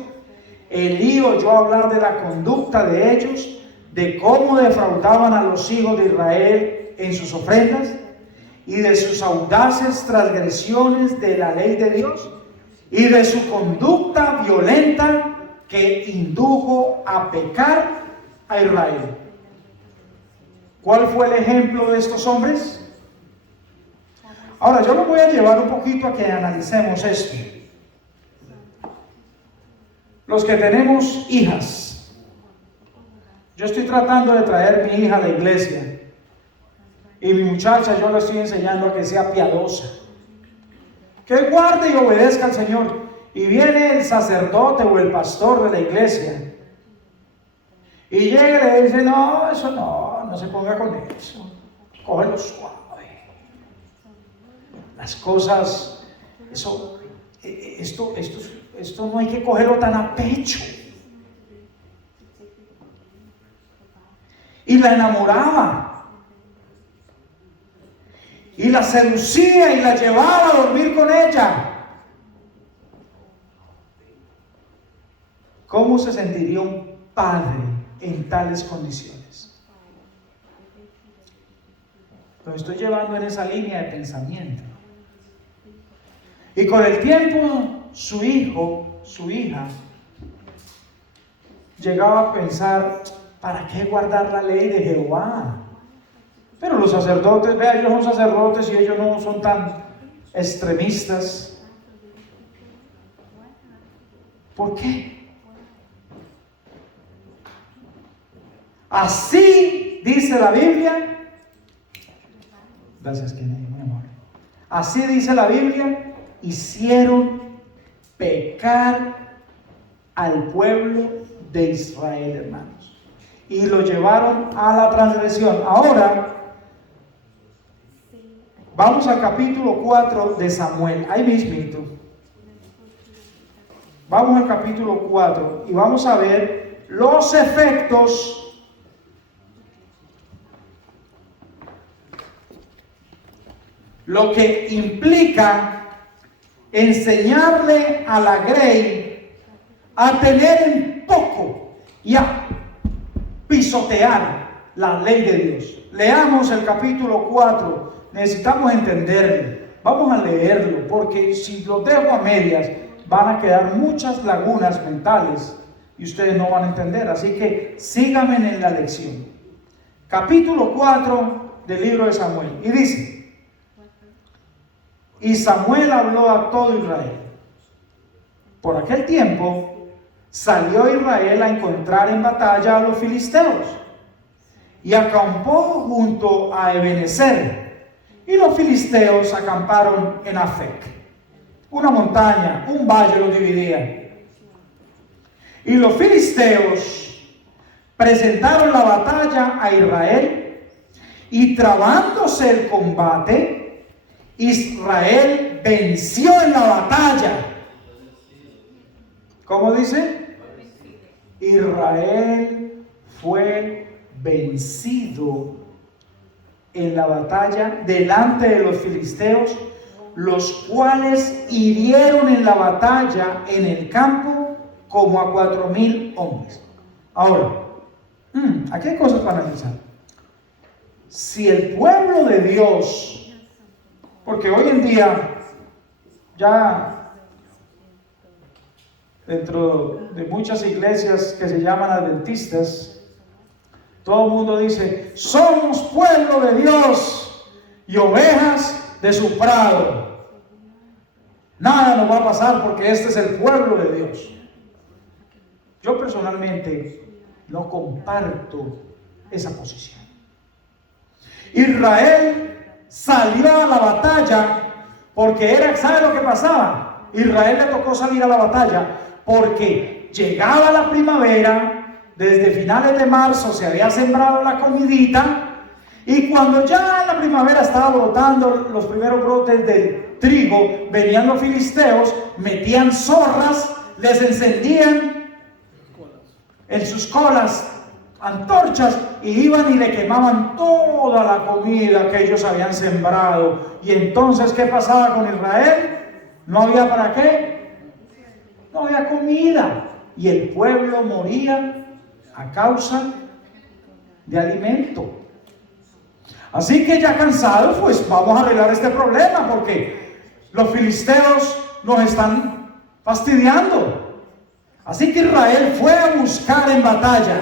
Elí oyó hablar de la conducta de ellos, de cómo defraudaban a los hijos de Israel en sus ofrendas y de sus audaces transgresiones de la ley de Dios y de su conducta violenta que indujo a pecar a Israel. ¿Cuál fue el ejemplo de estos hombres? Ahora yo los voy a llevar un poquito a que analicemos esto. Los que tenemos hijas, yo estoy tratando de traer mi hija a la iglesia y mi muchacha yo la estoy enseñando a que sea piadosa, que guarde y obedezca al Señor. Y viene el sacerdote o el pastor de la iglesia y llega y le dice: no, eso no se ponga con eso, cógelo suave. Las cosas, esto no hay que cogerlo tan a pecho. Y la enamoraba y la seducía y la llevaba a dormir con ella. ¿Cómo se sentiría un padre en tales condiciones? Lo estoy llevando en esa línea de pensamiento. Y con el tiempo su hijo, su hija, llegaba a pensar: ¿para qué guardar la ley de Jehová? Pero los sacerdotes, vean, ellos son sacerdotes y ellos no son tan extremistas. ¿Por qué? Así dice la Biblia. Gracias, Kenny, mi amor. Así dice la Biblia: hicieron pecar al pueblo de Israel, hermanos, y lo llevaron a la transgresión. Ahora vamos al capítulo 4 de Samuel, ahí mismito. Vamos al capítulo 4 y vamos a ver los efectos lo que implica enseñarle a la Grey a tener en poco y a pisotear la ley de Dios. Leamos el capítulo 4, necesitamos entenderlo. Vamos a leerlo, porque si lo dejo a medias, van a quedar muchas lagunas mentales y ustedes no van a entender. Así que síganme en la lección. Capítulo 4 del libro de Samuel. Y dice: y Samuel habló a todo Israel. Por aquel tiempo salió Israel a encontrar en batalla a los filisteos y acampó junto a Ebenezer, y los filisteos acamparon en Afec. Una montaña, un valle los dividía. Y los filisteos presentaron la batalla a Israel, y trabándose el combate, Israel venció en la batalla. ¿Cómo dice? Israel fue vencido en la batalla delante de los filisteos, los cuales hirieron en la batalla en el campo como a 4,000 hombres. Ahora, aquí hay cosas para analizar. Si el pueblo de Dios, porque hoy en día ya dentro de muchas iglesias que se llaman adventistas, todo el mundo dice: somos pueblo de Dios y ovejas de su prado. Nada nos va a pasar porque este es el pueblo de Dios. Yo personalmente no comparto esa posición. Israel salió a la batalla porque ¿sabe lo que pasaba? Israel le tocó salir a la batalla porque llegaba la primavera. Desde finales de marzo se había sembrado la comidita, y cuando ya la primavera estaba brotando los primeros brotes del trigo, venían los filisteos, metían zorras, les encendían en sus colas antorchas y iban y le quemaban toda la comida que ellos habían sembrado. Y entonces, ¿qué pasaba con Israel? ¿No había para qué? No había comida, y el pueblo moría a causa de alimento. Así que ya cansados, pues vamos a arreglar este problema, porque los filisteos nos están fastidiando. Así que Israel fue a buscar en batalla,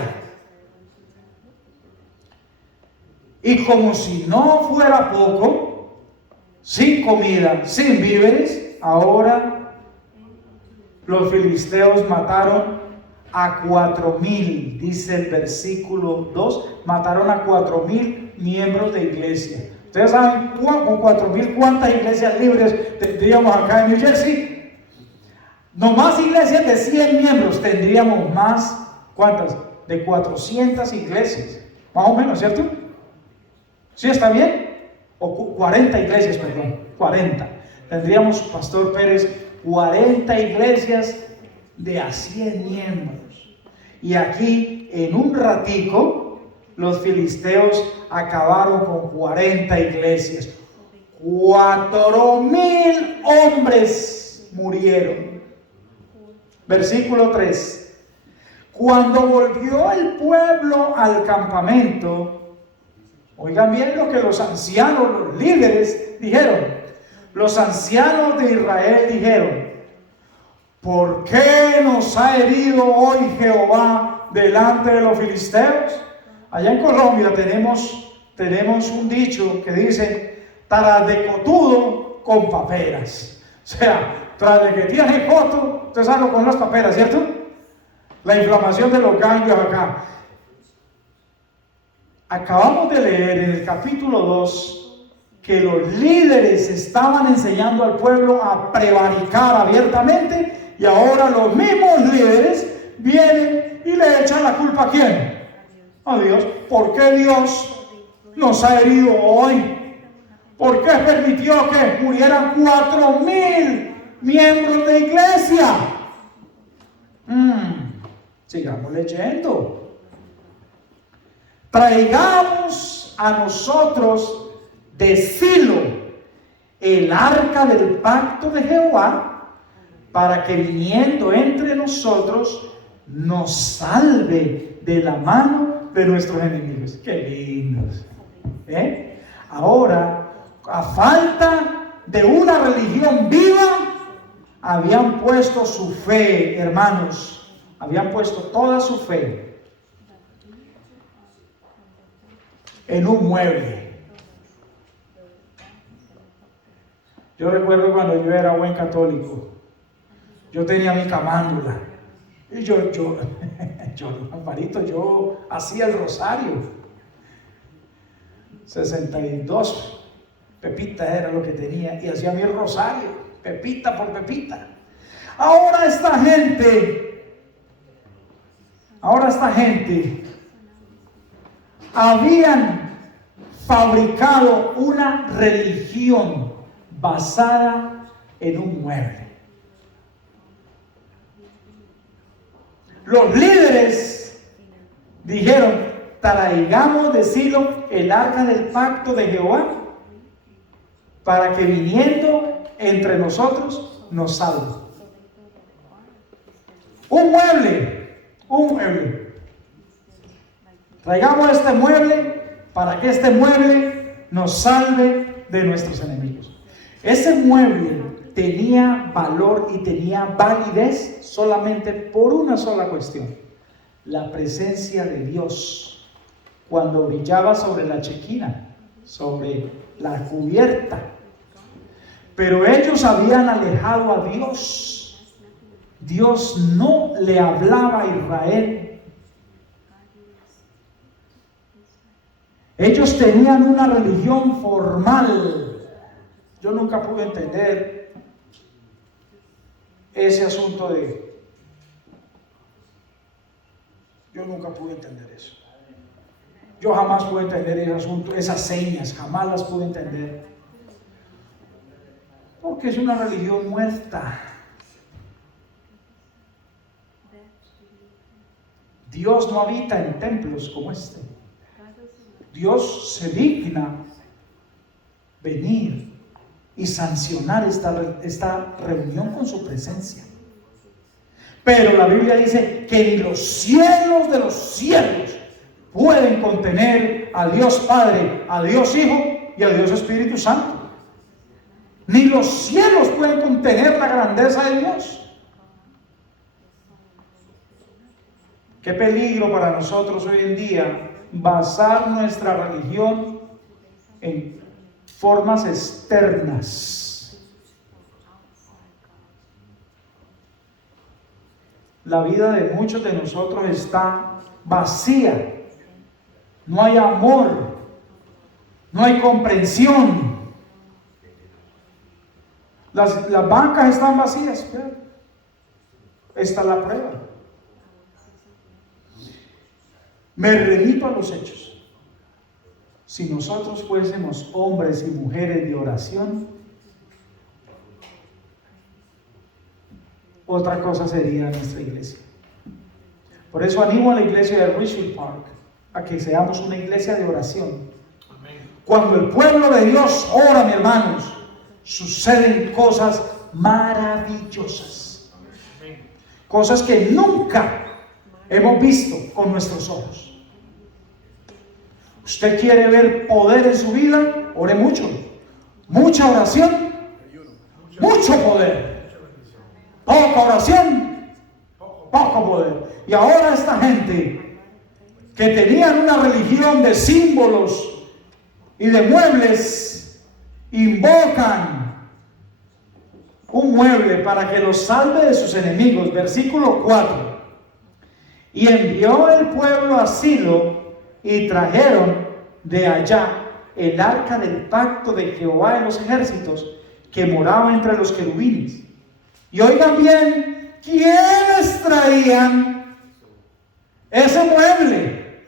y como si no fuera poco, sin comida, sin víveres, ahora los filisteos mataron a 4,000, dice el versículo 2, mataron a 4,000 miembros de iglesia. Ustedes saben con 4,000 cuántas iglesias libres tendríamos acá en New Jersey. No más iglesias de 100 miembros, tendríamos más, ¿cuántas? De 400 iglesias, más o menos, ¿cierto? ¿Sí está bien? O 40 iglesias, perdón, 40. Tendríamos, Pastor Pérez, 40 iglesias de a 100 miembros. Y aquí, en un ratico, los filisteos acabaron con 40 iglesias. 4,000 hombres murieron. Versículo 3. Cuando volvió el pueblo al campamento, oigan bien lo que los ancianos, los líderes dijeron. Los ancianos de Israel dijeron: ¿por qué nos ha herido hoy Jehová delante de los filisteos? Allá en Colombia tenemos un dicho que dice: tras de cotudo con paperas. O sea, tras de que tiene coto, usted sabe con las paperas, ¿cierto? La inflamación de los ganglios acá. Acabamos de leer en el capítulo 2 que los líderes estaban enseñando al pueblo a prevaricar abiertamente, y ahora los mismos líderes vienen y le echan la culpa ¿a quién? A Dios. ¿Por qué Dios nos ha herido hoy? ¿Por qué permitió que murieran 4,000 miembros de iglesia? Sigamos leyendo. Traigamos a nosotros de Silo el arca del pacto de Jehová, para que viniendo entre nosotros nos salve de la mano de nuestros enemigos. ¡Qué lindos! Ahora, a falta de una religión viva, habían puesto su fe, hermanos, habían puesto toda su fe en un mueble. Yo recuerdo cuando yo era buen católico, yo tenía mi camándula y yo Amparito, yo hacía el rosario. 62 pepitas era lo que tenía y hacía mi rosario, pepita por pepita. Ahora esta gente habían fabricado una religión basada en un mueble. Los líderes dijeron: traigamos de Silo el arca del pacto de Jehová, para que viniendo entre nosotros nos salve. Un mueble. Traigamos este mueble para que este mueble nos salve de nuestros enemigos. Ese mueble tenía valor y tenía validez solamente por una sola cuestión: la presencia de Dios. Cuando brillaba sobre la chequina, sobre la cubierta. Pero ellos habían alejado a Dios. Dios no le hablaba a Israel. Ellos tenían una religión formal. Yo nunca pude entender ese asunto yo nunca pude entender eso. Yo jamás pude entender ese asunto, esas señas, jamás las pude entender. Porque es una religión muerta. Dios no habita en templos como este. Dios se digna venir y sancionar esta reunión con su presencia. Pero la Biblia dice que ni los cielos de los cielos pueden contener a Dios Padre, a Dios Hijo y a Dios Espíritu Santo. Ni los cielos pueden contener la grandeza de Dios. Qué peligro para nosotros hoy en día basar nuestra religión en formas externas. La vida de muchos de nosotros está vacía. No hay amor, no hay comprensión. Las bancas están vacías. Esta es la prueba. Me remito a los hechos. Si nosotros fuésemos hombres y mujeres de oración, otra cosa sería nuestra iglesia. Por eso animo a la iglesia de Richfield Park a que seamos una iglesia de oración. Cuando el pueblo de Dios ora, mis hermanos, suceden cosas maravillosas. Cosas que nunca hemos visto con nuestros ojos. ¿Usted quiere ver poder en su vida? Ore mucho. Mucha oración, mucho poder. Poca oración, poco poder. Y ahora esta gente que tenían una religión de símbolos y de muebles, invocan un mueble para que los salve de sus enemigos. Versículo 4. Y envió el pueblo a Silo y trajeron de allá el arca del pacto de Jehová de los ejércitos, que moraba entre los querubines. Y oigan bien, ¿quiénes traían ese mueble?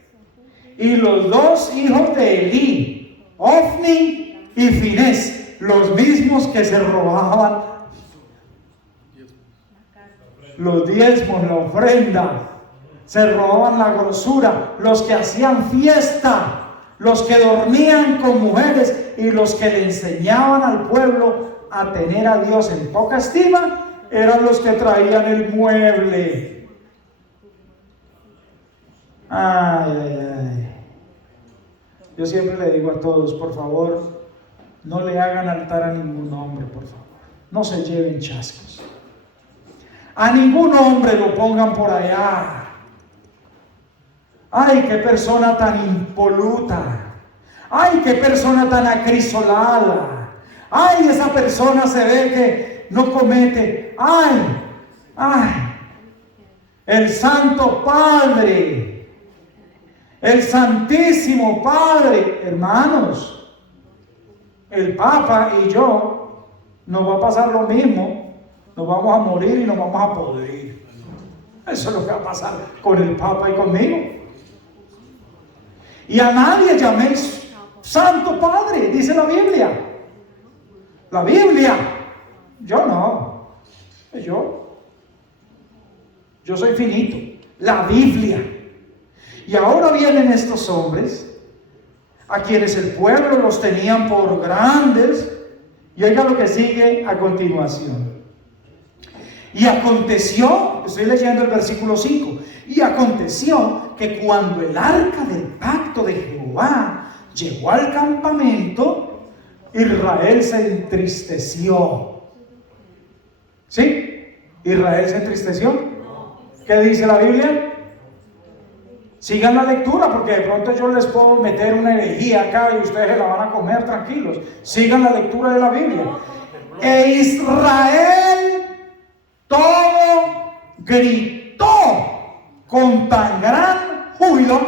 Y los dos hijos de Elí, Ofni y Finés, los mismos que se robaban los diezmos, la ofrenda, se robaban la grosura, los que hacían fiesta, los que dormían con mujeres y los que le enseñaban al pueblo a tener a Dios en poca estima, eran los que traían el mueble. Ay, ay, ay. Yo siempre le digo a todos, por favor, no le hagan altar a ningún hombre, por favor. No se lleven chascos. A ningún hombre lo pongan por allá. Ay, qué persona tan impoluta. Ay, qué persona tan acrisolada. Ay, esa persona se ve que no comete. Ay, ay. El Santo Padre, el Santísimo Padre, hermanos, el Papa y yo, nos va a pasar lo mismo. Nos vamos a morir y nos vamos a podrir. Eso es lo que va a pasar con el Papa y conmigo. Y a nadie llaméis Santo Padre, dice la Biblia. La Biblia. Yo no. Yo soy finito. La Biblia. Y ahora vienen estos hombres a quienes el pueblo los tenían por grandes. Y oiga lo que sigue a continuación. Y aconteció, estoy leyendo el versículo 5, y aconteció que cuando el arca del pacto de Jehová llegó al campamento, Israel se entristeció. ¿Sí? ¿Israel se entristeció? ¿Qué dice la Biblia? Sigan la lectura, porque de pronto yo les puedo meter una herejía acá y ustedes se la van a comer tranquilos. Sigan la lectura de la Biblia. E Israel todo gritó con tan gran júbilo.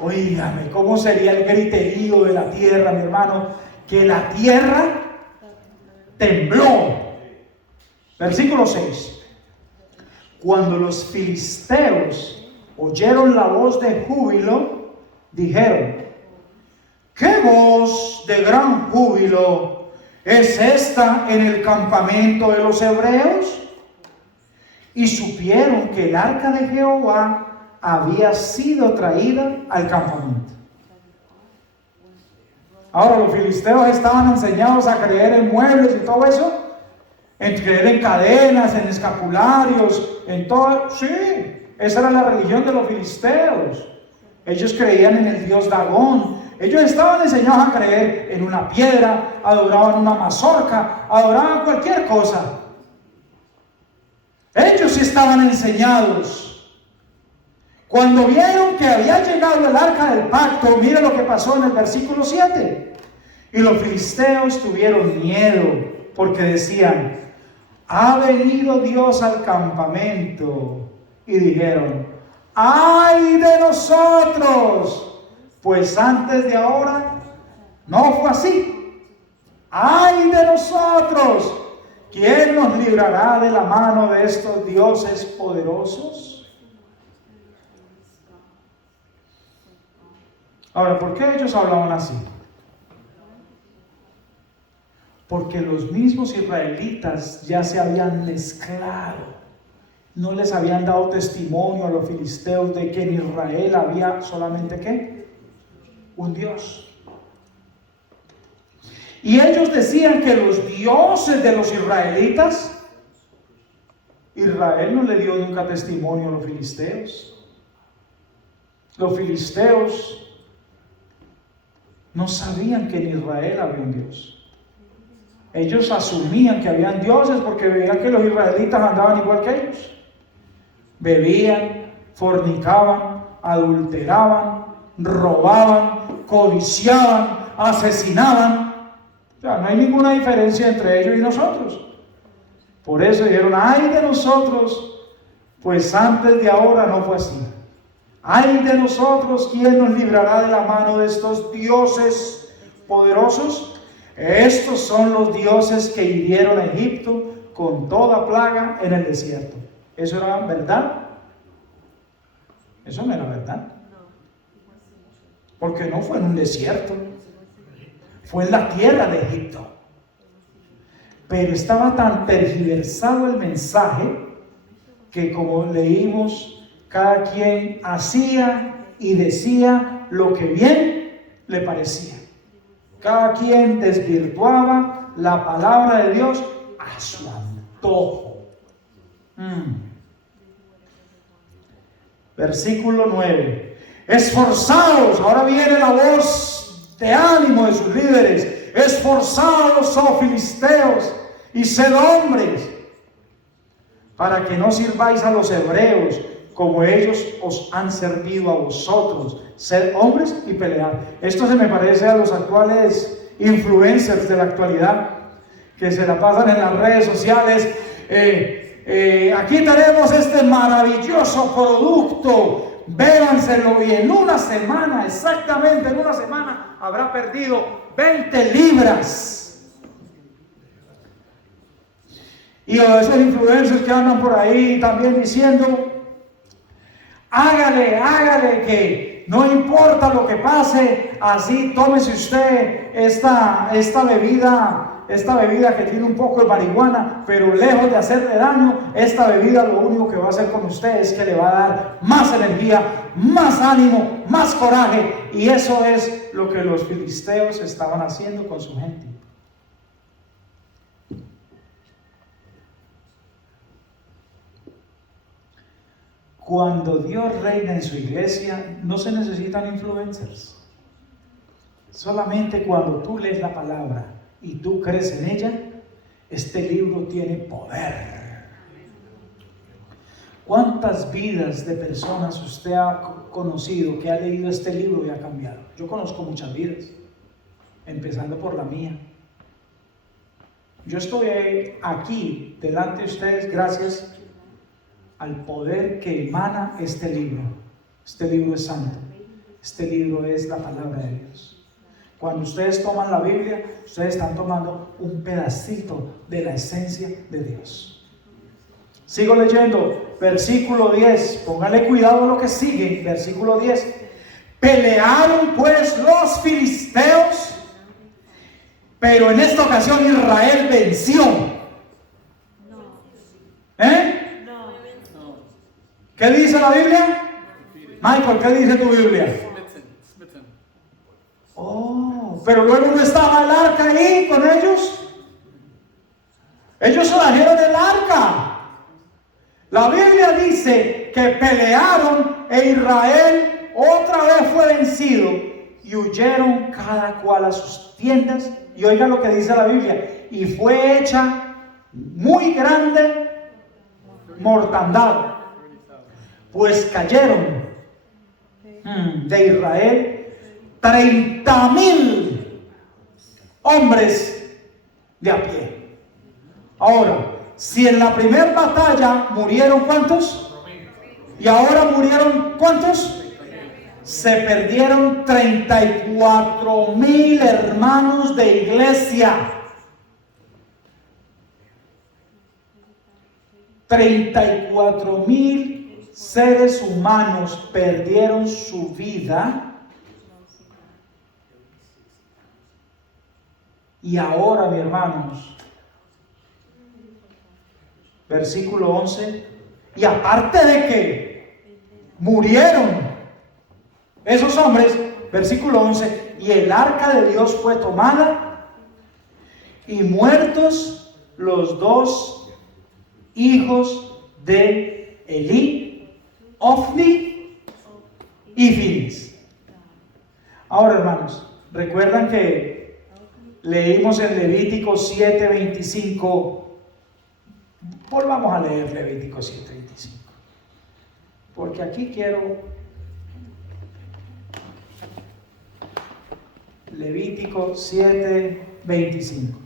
Oígame, ¿cómo sería el griterío de la tierra, mi hermano? Que la tierra tembló. Versículo 6. Cuando los filisteos oyeron la voz de júbilo, dijeron: ¿qué voz de gran júbilo es esta en el campamento de los hebreos? Y supieron que el arca de Jehová había sido traída al campamento. Ahora, los filisteos estaban enseñados a creer en muebles y todo eso, en creer en cadenas, en escapularios, en todo. Sí, esa era la religión de los filisteos. Ellos creían en el dios Dagón. Ellos estaban enseñados a creer en una piedra, adoraban una mazorca, adoraban cualquier cosa. Ellos sí estaban enseñados. Cuando vieron que había llegado el arca del pacto, mire lo que pasó en el versículo 7. Y los filisteos tuvieron miedo, porque decían: ha venido Dios al campamento. Y dijeron: ¡ay de nosotros! Pues antes de ahora no fue así. ¡Ay de nosotros! ¿Quién nos librará de la mano de estos dioses poderosos? Ahora, ¿por qué ellos hablaban así? Porque los mismos israelitas ya se habían mezclado. No les habían dado testimonio a los filisteos de que en Israel había solamente ¿qué? Un Dios. Y ellos decían que los dioses de los israelitas, Israel no le dio nunca testimonio a los filisteos. Los filisteos no sabían que en Israel había un Dios. Ellos asumían que habían dioses porque veían que los israelitas andaban igual que ellos. Bebían, fornicaban, adulteraban, robaban, codiciaban, asesinaban. O sea, no hay ninguna diferencia entre ellos y nosotros. Por eso dijeron: ¡ay de nosotros! Pues antes de ahora no fue así. ¡Ay de nosotros! ¿Quién nos librará de la mano de estos dioses poderosos? Estos son los dioses que hirieron a Egipto con toda plaga en el desierto. ¿Eso era verdad? Eso no era verdad. Porque no fue en un desierto. Fue en la tierra de Egipto. Pero estaba tan tergiversado el mensaje que, como leímos, cada quien hacía y decía lo que bien le parecía. Cada quien desvirtuaba la palabra de Dios a su antojo. Versículo 9. Esforzaos, ahora viene la voz de ánimo de sus líderes. Esforzaos, oh filisteos, y sed hombres, para que no sirváis a los hebreos como ellos os han servido a vosotros. Sed hombres y pelead. Esto se me parece a los actuales influencers de la actualidad, que se la pasan en las redes sociales. Aquí tenemos este maravilloso producto, véanselo, y en una semana, exactamente en una semana, habrá perdido 20 libras. Y a esos influencers que andan por ahí también diciendo: hágale, que no importa lo que pase, así tómese usted esta bebida que tiene un poco de marihuana, pero lejos de hacerle daño, esta bebida lo único que va a hacer con usted es que le va a dar más energía, más ánimo, más coraje. Y eso es lo que los filisteos estaban haciendo con su gente. Cuando Dios reina en su iglesia, no se necesitan influencers. Solamente cuando tú lees la palabra y tú crees en ella, este libro tiene poder. ¿Cuántas vidas de personas usted ha conocido que ha leído este libro y ha cambiado? Yo conozco muchas vidas, empezando por la mía. Yo estoy aquí delante de ustedes gracias al poder que emana este libro. Este libro es santo. Este libro es la palabra de Dios. Cuando ustedes toman la Biblia, ustedes están tomando un pedacito de la esencia de Dios. Sigo leyendo, versículo 10. Póngale cuidado a lo que sigue, versículo 10. Pelearon pues los filisteos, pero en esta ocasión Israel venció. ¿Qué dice la Biblia? Michael, ¿qué dice tu Biblia? Smitten. Oh, pero luego no estaba el arca ahí con ellos. Ellos se trajeron el arca. La Biblia dice que pelearon e Israel otra vez fue vencido y huyeron cada cual a sus tiendas. Y oigan lo que dice la Biblia: y fue hecha muy grande mortandad, pues cayeron de Israel 30,000 hombres de a pie. Ahora, si en la primera batalla murieron ¿cuántos? Y ahora murieron ¿cuántos? Se perdieron 34,000 hermanos de iglesia. 34,000 seres humanos perdieron su vida. Y ahora, mis hermanos, versículo 11, y aparte de que murieron esos hombres, versículo 11, y el arca de Dios fue tomada, y muertos los dos hijos de Elí, Ofni y Finis. Ahora, hermanos, recuerdan que leímos en Levítico 7:25. Volvamos a leer Levítico 7:25, porque aquí quiero Levítico 7:25.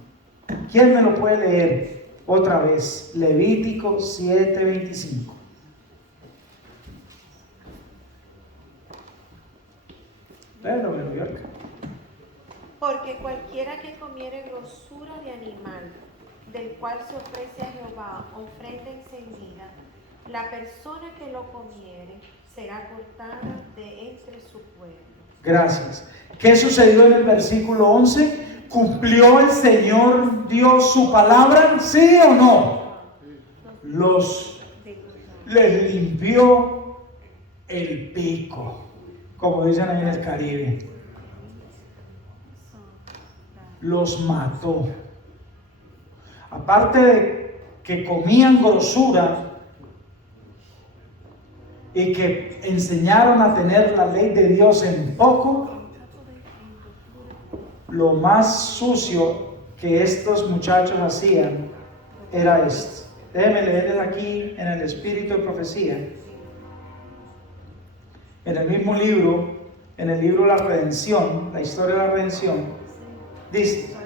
¿Quién me lo puede leer otra vez? Levítico 7:25. Léelo, New York. Porque cualquiera que comiere grosura de animal, del cual se ofrece a Jehová ofrenda encendida, la persona que lo comiere será cortada de entre su pueblo. Gracias. ¿Qué sucedió en el versículo 11? ¿Cumplió el Señor Dios su palabra? ¿Sí o no? Les limpió el pico, como dicen ahí en el Caribe. los mató. Aparte de que comían grosura y que enseñaron a tener la ley de Dios en poco, lo más sucio que estos muchachos hacían era esto. Déjenme leerles aquí en el Espíritu de Profecía, en el mismo libro, en el libro de la redención, la historia de la redención, dice,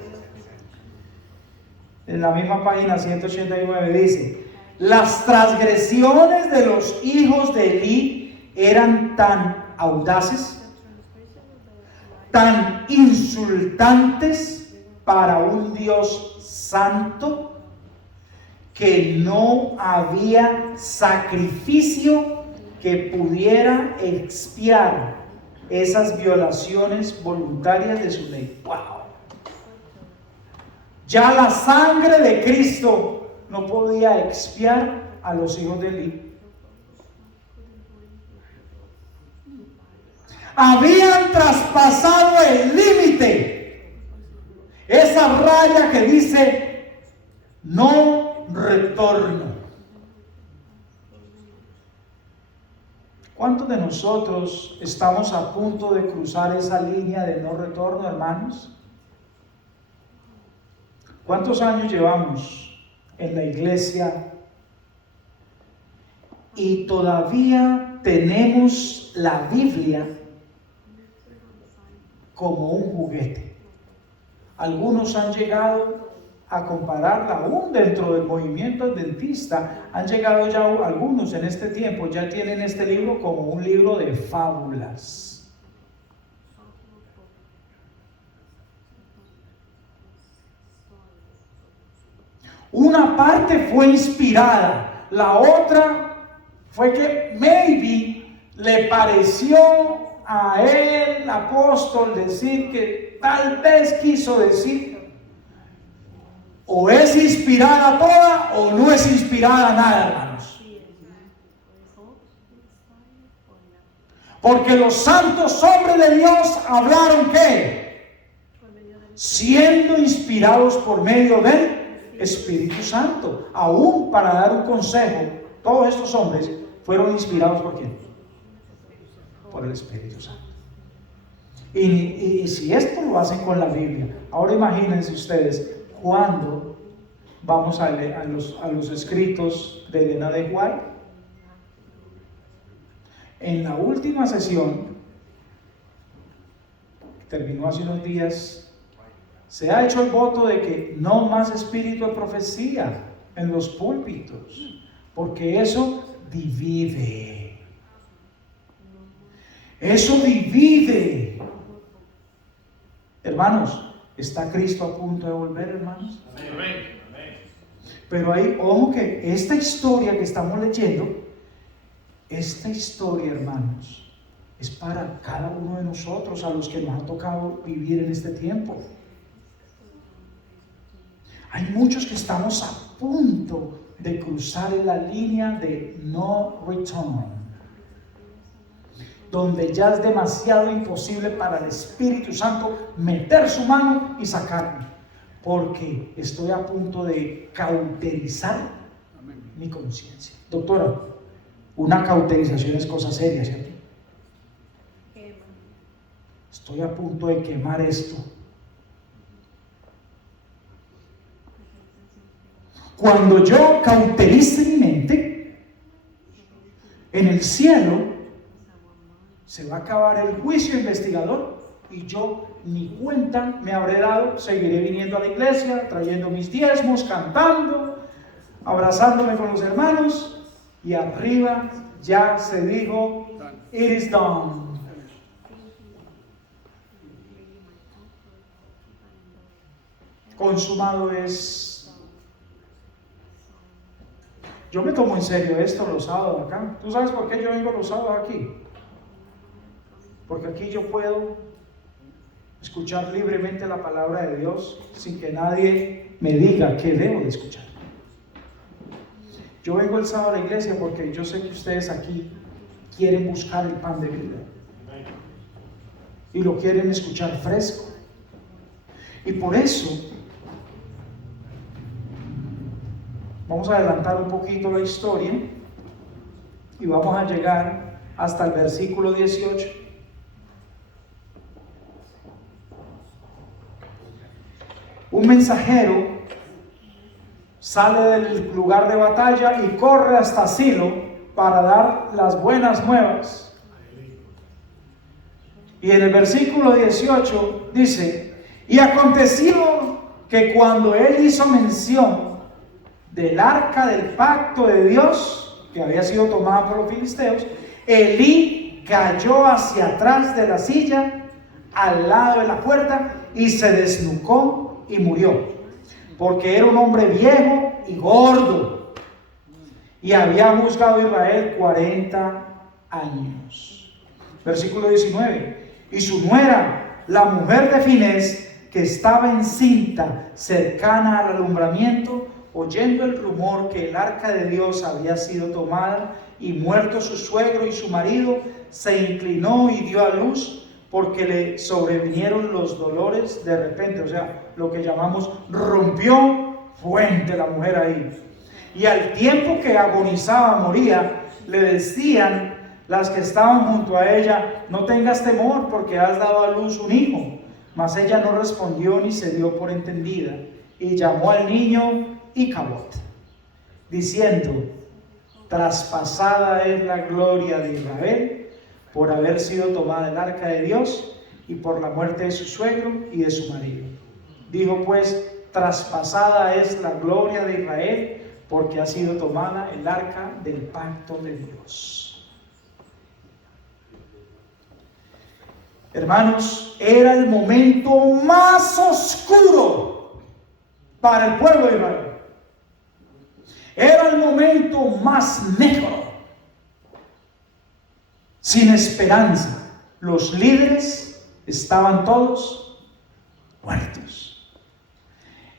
en la misma página 189 dice: las transgresiones de los hijos de Elí eran tan audaces, tan insultantes para un Dios santo, que no había sacrificio que pudiera expiar esas violaciones voluntarias de su ley. ¡Wow! Ya la sangre de Cristo no podía expiar a los hijos de Elí. Habían traspasado el límite, esa raya que dice no retorno. ¿Cuántos de nosotros estamos a punto de cruzar esa línea de no retorno, hermanos? ¿Cuántos años llevamos en la iglesia y todavía tenemos la Biblia como un juguete? Algunos han llegado a compararla, aún dentro del movimiento adventista, han llegado ya algunos en este tiempo, ya tienen este libro como un libro de fábulas. Una parte fue inspirada, la otra fue que maybe le pareció a él, apóstol, decir que tal vez quiso decir, o es inspirada toda o no es inspirada nada, hermanos. Porque los santos hombres de Dios hablaron ¿qué? Siendo inspirados por medio del Espíritu Santo. Aún para dar un consejo, todos estos hombres fueron inspirados ¿por quién? Por el Espíritu Santo. Y si esto lo hacen con la Biblia, ahora imagínense ustedes cuando vamos a leer a los escritos de Elena de White. En la última sesión, que terminó hace unos días, se ha hecho el voto de que no más espíritu de profecía en los púlpitos, porque eso divide. Eso divide. Hermanos, ¿está Cristo a punto de volver, hermanos? Amén. Pero ahí, ojo que esta historia que estamos leyendo, esta historia, hermanos, es para cada uno de nosotros, a los que nos ha tocado vivir en este tiempo. Hay muchos que estamos a punto de cruzar en la línea de no return, donde ya es demasiado imposible para el Espíritu Santo meter su mano y sacarme, porque estoy a punto de cauterizar mi conciencia. Doctora, una cauterización es cosa seria, ¿cierto? Estoy a punto de quemar esto. Cuando yo cauterice mi mente, en el cielo se va a acabar el juicio investigador y yo ni cuenta me habré dado. Seguiré viniendo a la iglesia, trayendo mis diezmos, cantando, abrazándome con los hermanos, y arriba ya se dijo, it is done. Consumado es. Yo me tomo en serio esto los sábados acá. ¿Tú sabes por qué yo vengo los sábados aquí? Porque aquí yo puedo escuchar libremente la palabra de Dios sin que nadie me diga qué debo de escuchar. Yo vengo el sábado a la iglesia porque yo sé que ustedes aquí quieren buscar el pan de vida y lo quieren escuchar fresco. Y por eso, vamos a adelantar un poquito la historia y vamos a llegar hasta el versículo 18. Un mensajero sale del lugar de batalla y corre hasta Silo para dar las buenas nuevas. Y en el versículo 18 dice: y aconteció que cuando él hizo mención del arca del pacto de Dios, que había sido tomada por los filisteos, Elí cayó hacia atrás de la silla, al lado de la puerta, y se desnucó y murió, porque era un hombre viejo y gordo, y había juzgado a Israel 40 años. Versículo 19. Y su nuera, la mujer de Finés, que estaba encinta cercana al alumbramiento, oyendo el rumor que el arca de Dios había sido tomada y muerto su suegro y su marido, se inclinó y dio a luz, porque le sobrevinieron los dolores de repente. O sea, lo que llamamos rompió fuente la mujer ahí. Y al tiempo que agonizaba, moría, le decían las que estaban junto a ella: no tengas temor, porque has dado a luz un hijo. Mas ella no respondió ni se dio por entendida, y llamó al niño Icabod, diciendo: traspasada es la gloria de Israel por haber sido tomada el arca de Dios y por la muerte de su suegro y de su marido. Dijo pues: traspasada es la gloria de Israel porque ha sido tomada el arca del pacto de Dios. Hermanos, era el momento más oscuro para el pueblo de Israel. Era el momento más negro, sin esperanza. Los líderes estaban todos muertos.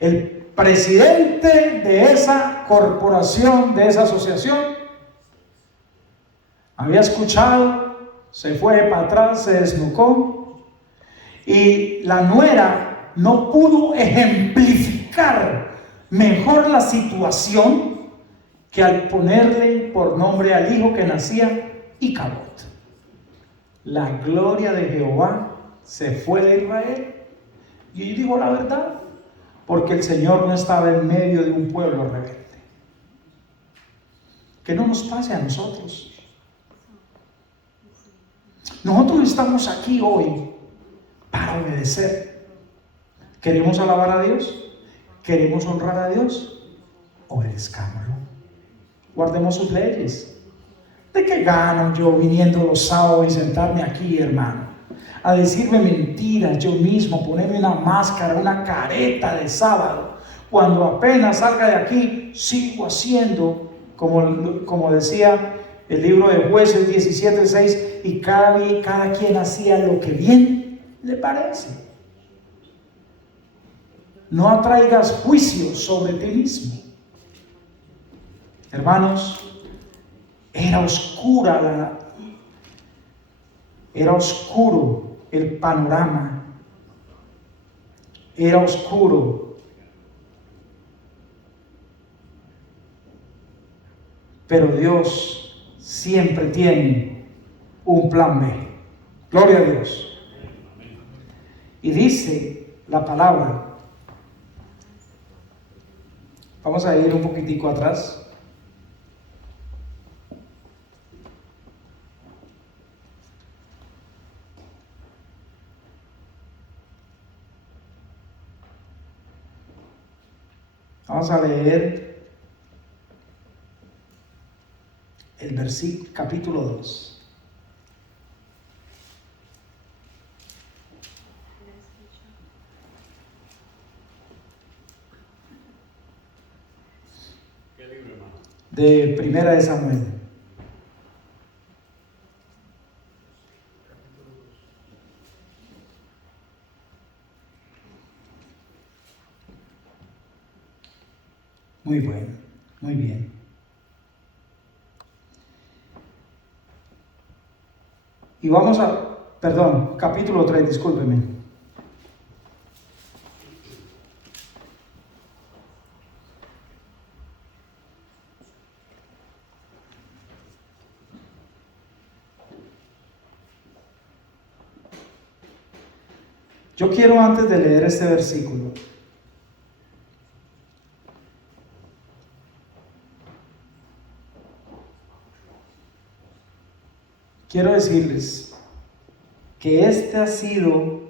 El presidente de esa corporación, de esa asociación, había escuchado, se fue para atrás, se desnucó, y la nuera no pudo ejemplificar mejor la situación que al ponerle por nombre al hijo que nacía Icabod. La gloria de Jehová se fue de Israel. Y yo digo la verdad, porque el Señor no estaba en medio de un pueblo rebelde. Que no nos pase a nosotros. Nosotros estamos aquí hoy para obedecer. ¿Queremos alabar a Dios? ¿Queremos honrar a Dios? Obedezcámoslo. Guardemos sus leyes. ¿De qué gano yo viniendo los sábados y sentarme aquí, hermano, a decirme mentiras yo mismo, ponerme una máscara, una careta de sábado, cuando apenas salga de aquí sigo haciendo como decía el libro de Jueces 17:6, y cada quien hacía lo que bien le parece? No atraigas juicio sobre ti mismo. Hermanos, era oscuro el panorama, era oscuro, pero Dios siempre tiene un plan B. Gloria a Dios. Y dice la palabra, vamos a ir un poquitico atrás. Vamos a leer el versículo, capítulo 2. ¿Qué libro, hermano? De Primera de Samuel. Muy bueno, muy bien. Y vamos capítulo 3, discúlpeme. Yo quiero, antes de leer este versículo, quiero decirles que esta ha sido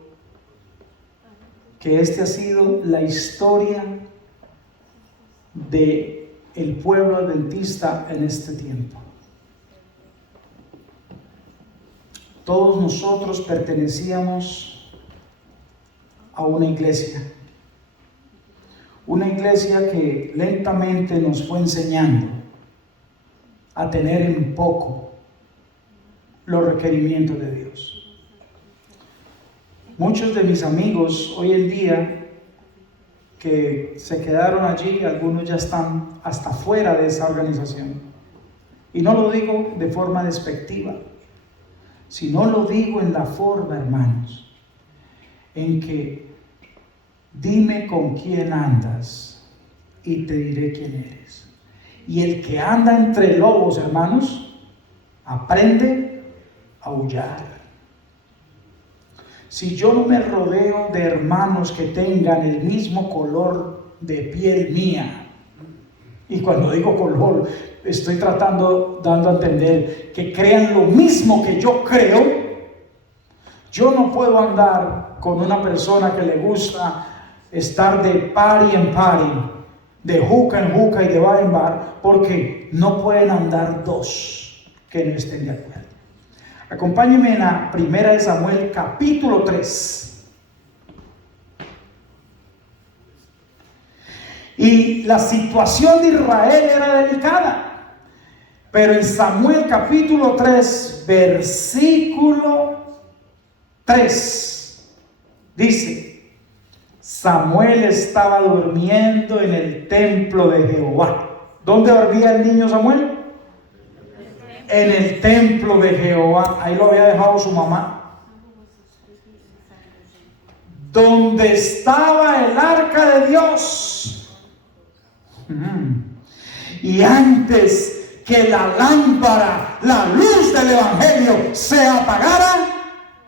la historia de el pueblo adventista en este tiempo. Todos nosotros pertenecíamos a una iglesia que lentamente nos fue enseñando a tener en poco los requerimientos de Dios. Muchos de mis amigos hoy en día que se quedaron allí, algunos ya están hasta fuera de esa organización. Y no lo digo de forma despectiva, sino lo digo en la forma, hermanos, en que dime con quién andas y te diré quién eres. Y el que anda entre lobos, hermanos, aprende a aullar. Si yo no me rodeo de hermanos que tengan el mismo color de piel mía, y cuando digo color, estoy dando a entender que crean lo mismo que yo creo, yo no puedo andar con una persona que le gusta estar de party en party, de juca en juca y de bar en bar, porque no pueden andar dos que no estén de acuerdo. Acompáñenme en la 1 Samuel capítulo 3. Y la situación de Israel era delicada. Pero en Samuel capítulo 3, versículo 3, dice: Samuel estaba durmiendo en el templo de Jehová. ¿Dónde dormía el niño Samuel? En el templo de Jehová. Ahí lo había dejado su mamá. Donde estaba el arca de Dios. Y antes que la lámpara, la luz del evangelio se apagara,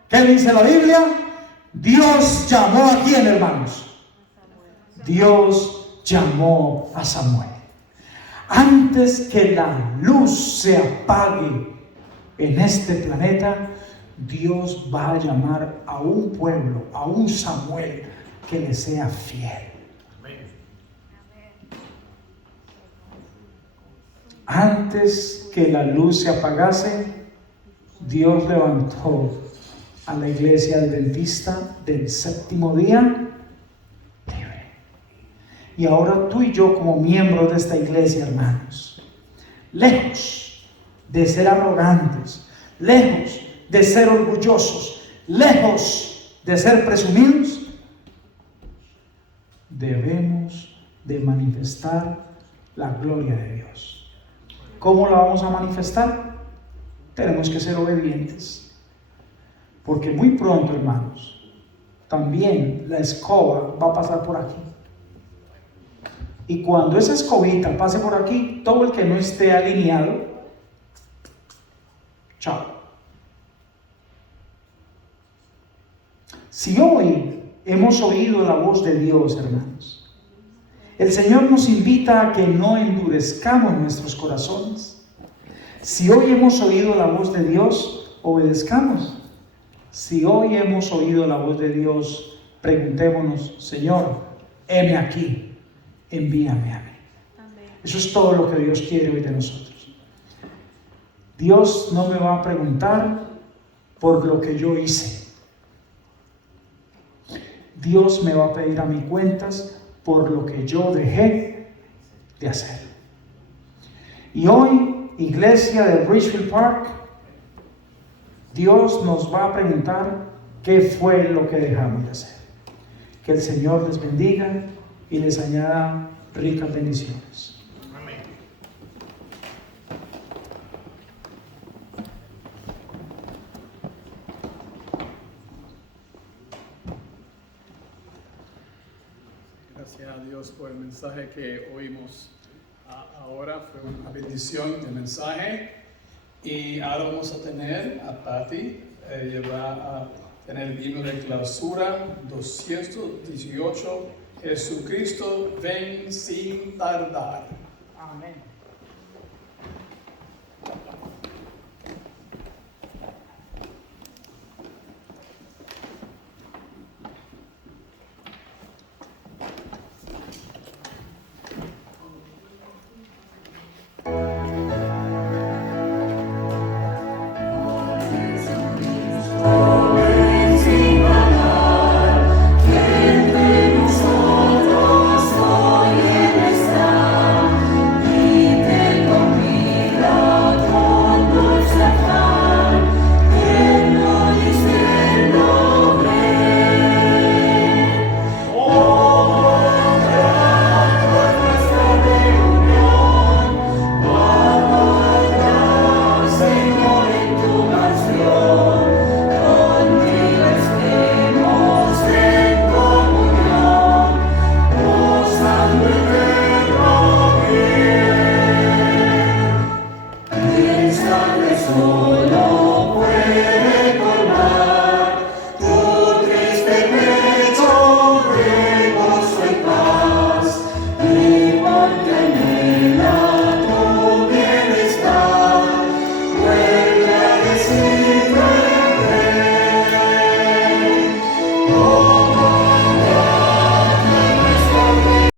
¿qué dice la Biblia? Dios llamó a quién, hermanos. Dios llamó a Samuel. Antes que la luz se apague en este planeta, Dios va a llamar a un pueblo, a un Samuel que le sea fiel. Antes que la luz se apagase, Dios levantó a la iglesia adventista del séptimo día. Y ahora tú y yo, como miembros de esta iglesia, hermanos, lejos de ser arrogantes, lejos de ser orgullosos, lejos de ser presumidos, debemos de manifestar la gloria de Dios. ¿Cómo la vamos a manifestar? Tenemos que ser obedientes. Porque muy pronto, hermanos, también la escoba va a pasar por aquí. Y cuando esa escobita pase por aquí, todo el que no esté alineado, chao. Si hoy hemos oído la voz de Dios, hermanos, el Señor nos invita a que no endurezcamos nuestros corazones. Si hoy hemos oído la voz de Dios, obedezcamos. Si hoy hemos oído la voz de Dios, preguntémonos: Señor, heme aquí. Envíame a mí. Amén. Eso es todo lo que Dios quiere hoy de nosotros. Dios no me va a preguntar por lo que yo hice. Dios me va a pedir a mí cuentas por lo que yo dejé de hacer. Y hoy, iglesia de Bridgefield Park, Dios nos va a preguntar qué fue lo que dejamos de hacer. Que el Señor les bendiga y les añada ricas bendiciones. Amén. Gracias a Dios por el mensaje que oímos ahora. Fue una bendición de mensaje. Y ahora vamos a tener a Patty. Ella va a En el himno de clausura 218, Jesucristo ven sin tardar. Amén.